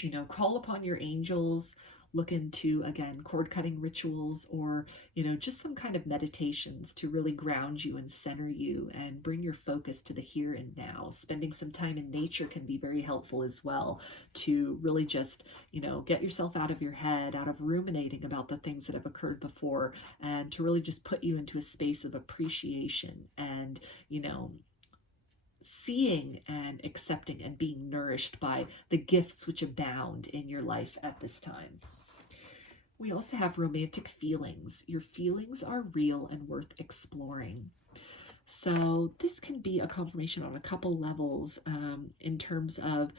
you know, call upon your angels, look into, again, cord cutting rituals, or, you know, just some kind of meditations to really ground you and center you and bring your focus to the here and now. Spending some time in nature can be very helpful as well, to really just, you know, get yourself out of your head, out of ruminating about the things that have occurred before, and to really just put you into a space of appreciation and, you know, seeing and accepting and being nourished by the gifts which abound in your life at this time. We also have romantic feelings. Your feelings are real and worth exploring. So this can be a confirmation on a couple levels, in terms of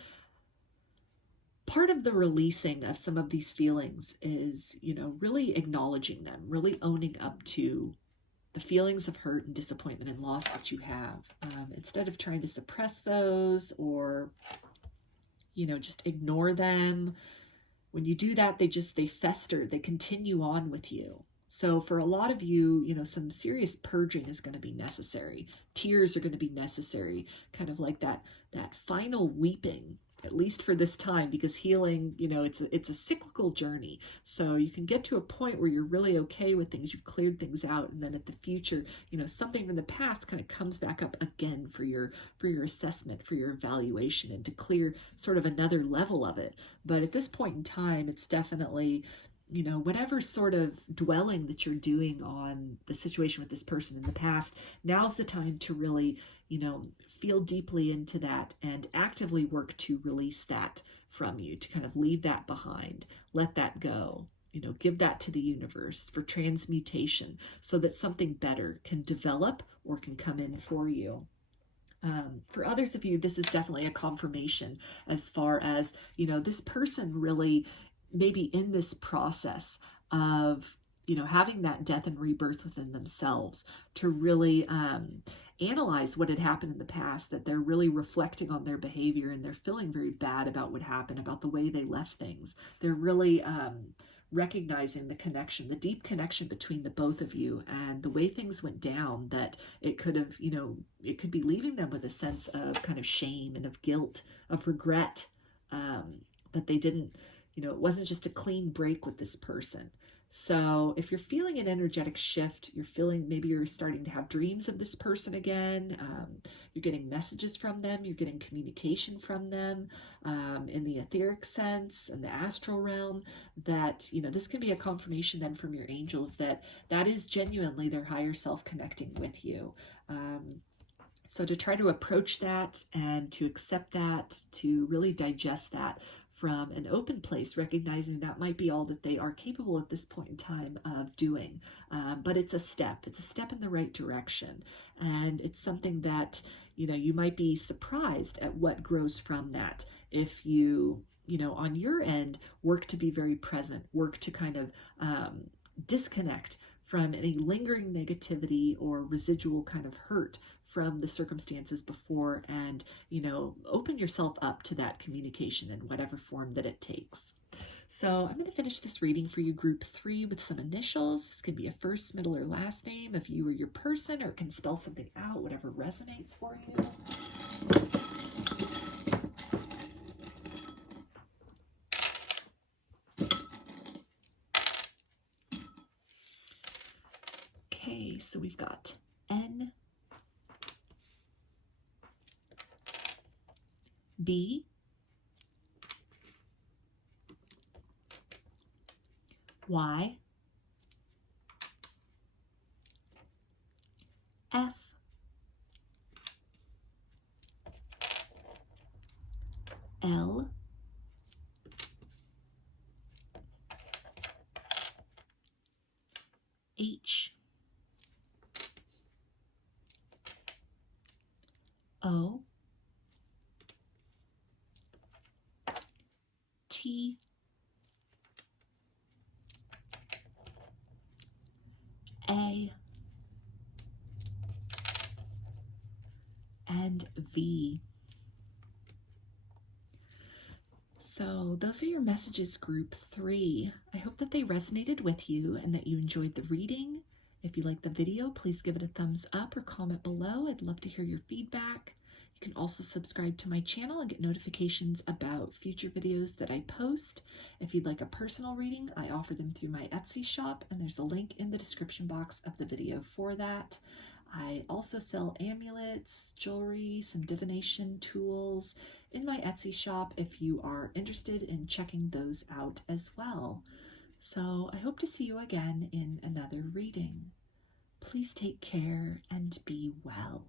part of the releasing of some of these feelings is, you know, really acknowledging them, really owning up to the feelings of hurt and disappointment and loss that you have, instead of trying to suppress those or, just ignore them. When you do that, they fester, they continue on with you. So for a lot of you, some serious purging is going to be necessary. Tears are going to be necessary, kind of like that final weeping, at least for this time, because healing, it's a cyclical journey. So you can get to a point where you're really okay with things, you've cleared things out, and then at the future, something from the past kind of comes back up again for your assessment, for your evaluation, and to clear sort of another level of it. But at this point in time, it's definitely, whatever sort of dwelling that you're doing on the situation with this person in the past, now's the time to really, feel deeply into that and actively work to release that from you, to kind of leave that behind, let that go, give that to the universe for transmutation so that something better can develop or can come in for you. For others of you, this is definitely a confirmation as far as, this person really maybe in this process of, having that death and rebirth within themselves to really analyze what had happened in the past, that they're really reflecting on their behavior and they're feeling very bad about what happened, about the way they left things. They're really recognizing the connection, the deep connection between the both of you and the way things went down, that it could have, it could be leaving them with a sense of kind of shame and of guilt, of regret, that they didn't, it wasn't just a clean break with this person. So if you're feeling an energetic shift, you're feeling, maybe you're starting to have dreams of this person again, you're getting messages from them, you're getting communication from them in the etheric sense and the astral realm, that, this can be a confirmation then from your angels that that is genuinely their higher self connecting with you. So to try to approach that and to accept that, to really digest that from an open place, recognizing that might be all that they are capable at this point in time of doing. But it's a step in the right direction. And it's something that, you might be surprised at what grows from that if you, on your end, work to be very present, work to kind of disconnect from any lingering negativity or residual kind of hurt from the circumstances before, and open yourself up to that communication in whatever form that it takes. So I'm going to finish this reading for you, group 3, with some initials. This can be a first, middle, or last name of you or your person, or it can spell something out, whatever resonates for you. Okay, so we've got N, B, Y, F, L, H, O, T, A, and V. So those are your messages, group 3. I hope that they resonated with you and that you enjoyed the reading. If you like the video, please give it a thumbs up or comment below. I'd love to hear your feedback. You can also subscribe to my channel and get notifications about future videos that I post. If you'd like a personal reading, I offer them through my Etsy shop, and there's a link in the description box of the video for that. I also sell amulets, jewelry, some divination tools in my Etsy shop if you are interested in checking those out as well. So I hope to see you again in another reading. Please take care and be well.